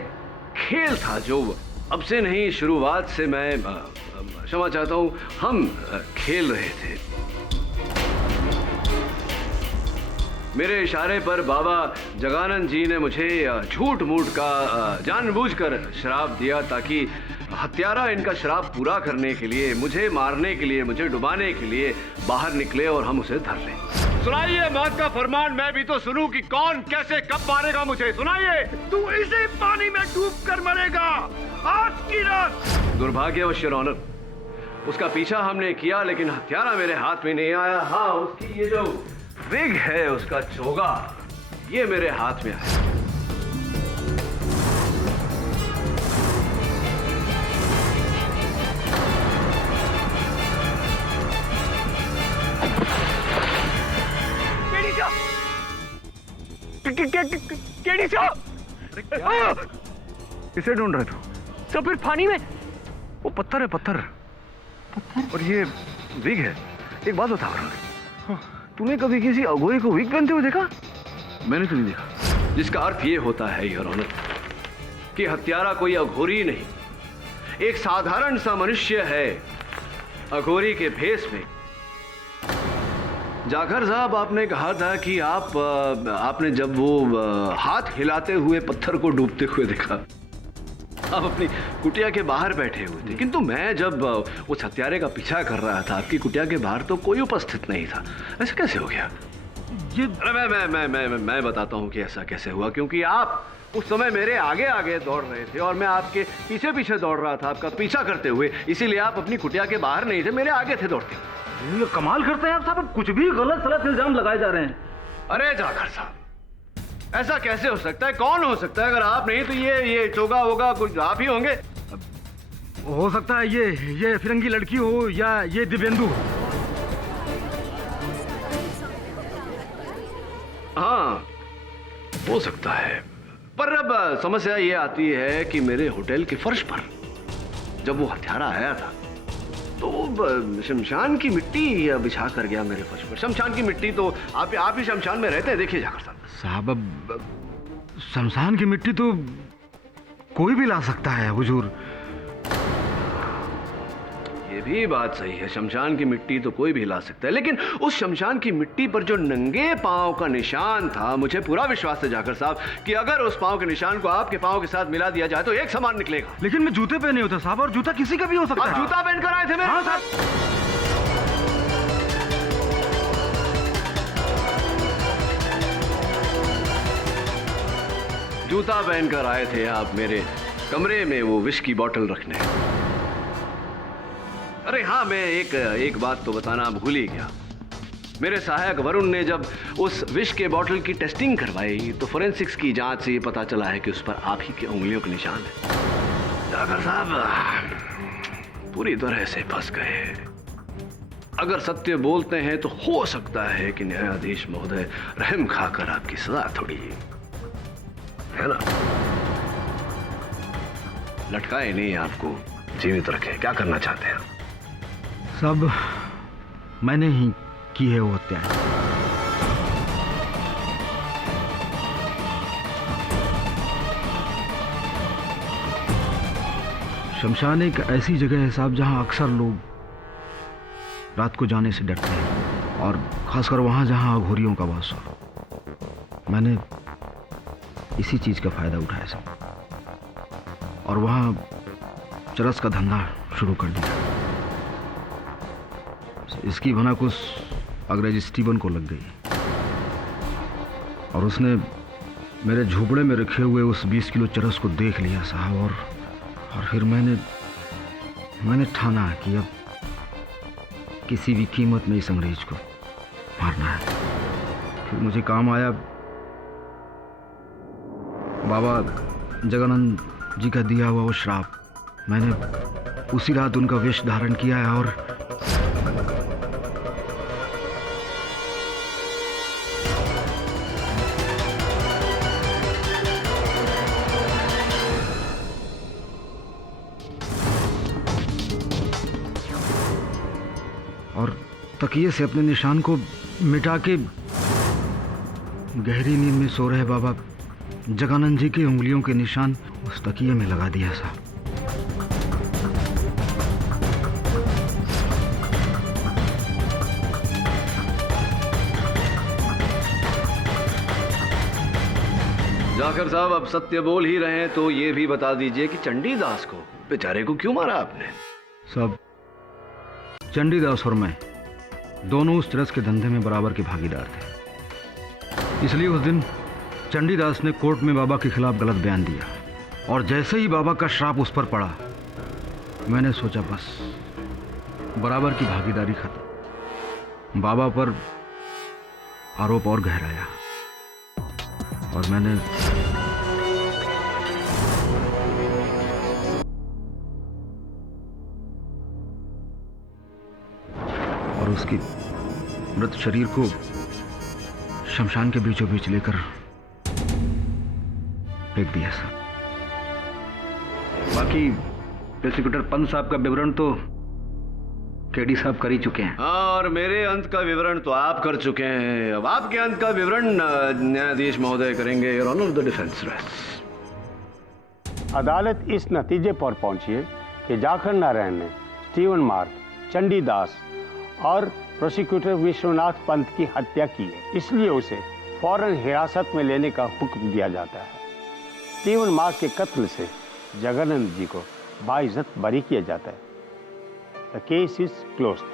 खेल था जो अब से नहीं, शुरुआत से मैं क्षमा चाहता हूँ, हम खेल रहे थे। मेरे इशारे पर बाबा जगानंद जी ने मुझे झूठ मूठ का जानबूझकर श्राप दिया, ताकि हत्यारा इनका श्राप पूरा करने के लिए, मुझे मारने के लिए, मुझे डुबाने के लिए बाहर निकले और हम उसे धर लें। सुनाइए मौत का फरमान, मैं भी तो सुनूं कि कौन कैसे कब मारेगा मुझे। सुनाइए। तू इसी पानी में डूब कर मरेगा आज की रात। दुर्भाग्यवश योर ऑनर, उसका पीछा हमने किया लेकिन हत्यारा मेरे हाथ में नहीं आया। हाँ, उसकी ये जो विग है, उसका चोगा, ये मेरे हाथ में आया। केडी साहब! किसे ढूंढ रहे थे? तो फिर पानी में वो पत्थर है, पत्थर। और ये विग है। एक बात बता, तूने कभी किसी अघोरी को विग पहनते हुए देखा? मैंने तो नहीं देखा। जिसका अर्थ ये होता है योर ऑनर कि हत्यारा कोई अघोरी नहीं, एक साधारण सा मनुष्य है अघोरी के भेष में। जाखर साहब, आपने कहा था कि आपने जब वो हाथ हिलाते हुए पत्थर को डूबते हुए देखा, आप अपनी कुटिया के बाहर बैठे हुए थे, किंतु मैं जब उस हत्यारे का पीछा कर रहा था, आपकी कुटिया के बाहर तो कोई उपस्थित नहीं था। ऐसा कैसे हो गया? ये मैं बताता हूँ कि ऐसा कैसे हुआ। क्योंकि आप उस समय मेरे आगे आगे दौड़ रहे थे और मैं आपके पीछे पीछे दौड़ रहा था, आपका पीछा करते हुए। इसीलिए आप अपनी कुटिया के बाहर नहीं थे, मेरे आगे थे दौड़ते। ये कमाल करते हैं आप साहब, कुछ भी गलत सलत इल्जाम लगाए जा रहे हैं। अरे जाखर साहब, ऐसा कैसे हो सकता है? कौन हो सकता है? अगर आप नहीं तो ये चोगा होगा, कुछ आप ही होंगे। हो सकता है ये फिरंगी लड़की हो या ये दिव्येंदु हो। हाँ, हो सकता है। पर अब समस्या ये आती है कि मेरे होटल के फर्श पर जब वो हत्यारा आया था तो शमशान की मिट्टी बिछा कर गया मेरे फर्श पर। शमशान की मिट्टी तो आप ही शमशान में रहते हैं, देखिए जाकर साहब। अब शमशान की मिट्टी तो कोई भी ला सकता है हुजूर। ये भी बात सही है, शमशान की मिट्टी तो कोई भी ला सकता है, लेकिन उस शमशान की मिट्टी पर जो नंगे पांव का निशान था, मुझे पूरा विश्वास है जाकर साहब कि अगर उस पांव के निशान को आपके पांव के साथ मिला दिया जाए तो एक समान निकलेगा। लेकिन मैं जूते पहने होता साहब, और जूता किसी का भी हो सकता है। आप जूता पहनकर आए थे मेरे साथ? जूता पहनकर आए थे आप मेरे कमरे में वो विष की बोतल रखने। अरे हाँ, मैं एक बात तो बताना भूल ही गया। मेरे सहायक वरुण ने जब उस विष के बोतल की टेस्टिंग करवाई तो फोरेंसिक्स की जांच से ये पता चला है कि उस पर आप ही की उंगलियों के निशान है। जाकर साहब पूरी तरह से फंस गए। अगर सत्य बोलते हैं तो हो सकता है कि न्यायाधीश महोदय रहम खाकर आपकी सजा थोड़ी, है ना, लटकाए नहीं, आपको जीवित रखे। क्या करना चाहते हैं? सब मैंने ही की है वो हत्या। शमशान एक ऐसी जगह है साहब जहां अक्सर लोग रात को जाने से डरते हैं, और खासकर वहां जहां अघोरियों का वास हो। मैंने इसी चीज का फायदा उठाया साहब, और वहां चरस का धंधा शुरू कर दिया। इसकी भनक उस अंग्रेज स्टीवन को लग गई, और उसने मेरे झोपड़े में रखे हुए उस 20 किलो चरस को देख लिया साहब, और फिर मैंने ठाना कि अब किसी भी कीमत में इस अंग्रेज को मारना है। फिर मुझे काम आया बाबा जगानंद जी का दिया हुआ वो श्राप। मैंने उसी रात उनका वेश धारण किया है, और तकिए से अपने निशान को मिटा के गहरी नींद में सो रहे बाबा जगानंद जी की उंगलियों के निशान उस तकिए में लगा दिया साहब। जाकर साहब, अब सत्य बोल ही रहे हैं तो ये भी बता दीजिए कि चंडीदास को, बेचारे को, क्यों मारा आपने? सब चंडीदास और मैं दोनों उस चरस के धंधे में बराबर के भागीदार थे। इसलिए उस दिन चंडीदास ने कोर्ट में बाबा के खिलाफ गलत बयान दिया, और जैसे ही बाबा का श्राप उस पर पड़ा, मैंने सोचा बस बराबर की भागीदारी खत्म। बाबा पर आरोप और गहराया, और मैंने उसकी मृत शरीर को शमशान के बीचों बीच लेकर फेंक दिया साहब। बाकी प्रोसिक्यूटर पंत साहब का विवरण तो केडी साहब कर ही चुके हैं। और मेरे अंत का विवरण तो आप कर चुके हैं। अब आपके अंत का विवरण न्यायाधीश महोदय करेंगे। Your honour, the defence rest. अदालत इस नतीजे पर पहुंची है कि जाखर नारायण ने स्टीवन मार्क, चंडीदास और प्रोसिक्यूटर विश्वनाथ पंत की हत्या की है, इसलिए उसे फौरन हिरासत में लेने का हुक्म दिया जाता है। स्टीवन मार्क के कत्ल से जगानंद जी को बाइज्जत बरी किया जाता है। The case is closed.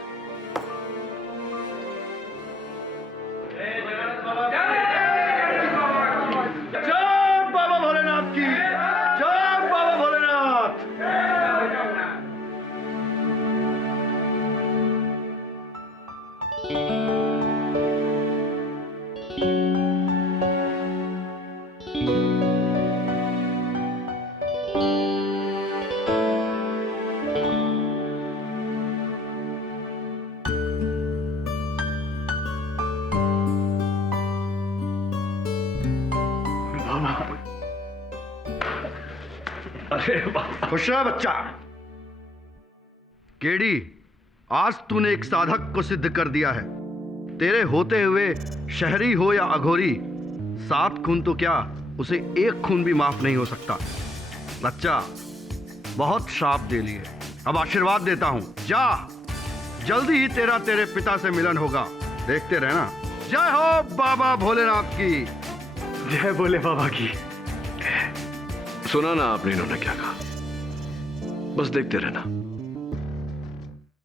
जय बाबा भोलेनाथ की, जय बाबा भोलेनाथ। अरे खुश रहा बच्चा। केडी, आज तूने एक साधक को सिद्ध कर दिया है। तेरे होते हुए शहरी हो या अघोरी, 7 खून तो क्या, उसे 1 खून भी माफ नहीं हो सकता। बच्चा, बहुत श्राप दे लिए, अब आशीर्वाद देता हूं। जा, जल्दी ही तेरे पिता से मिलन होगा, देखते रहना। जय हो बाबा भोलेनाथ की। जय भोले बाबा की। सुना ना आपने इन्होंने क्या कहा, बस देखते रहना।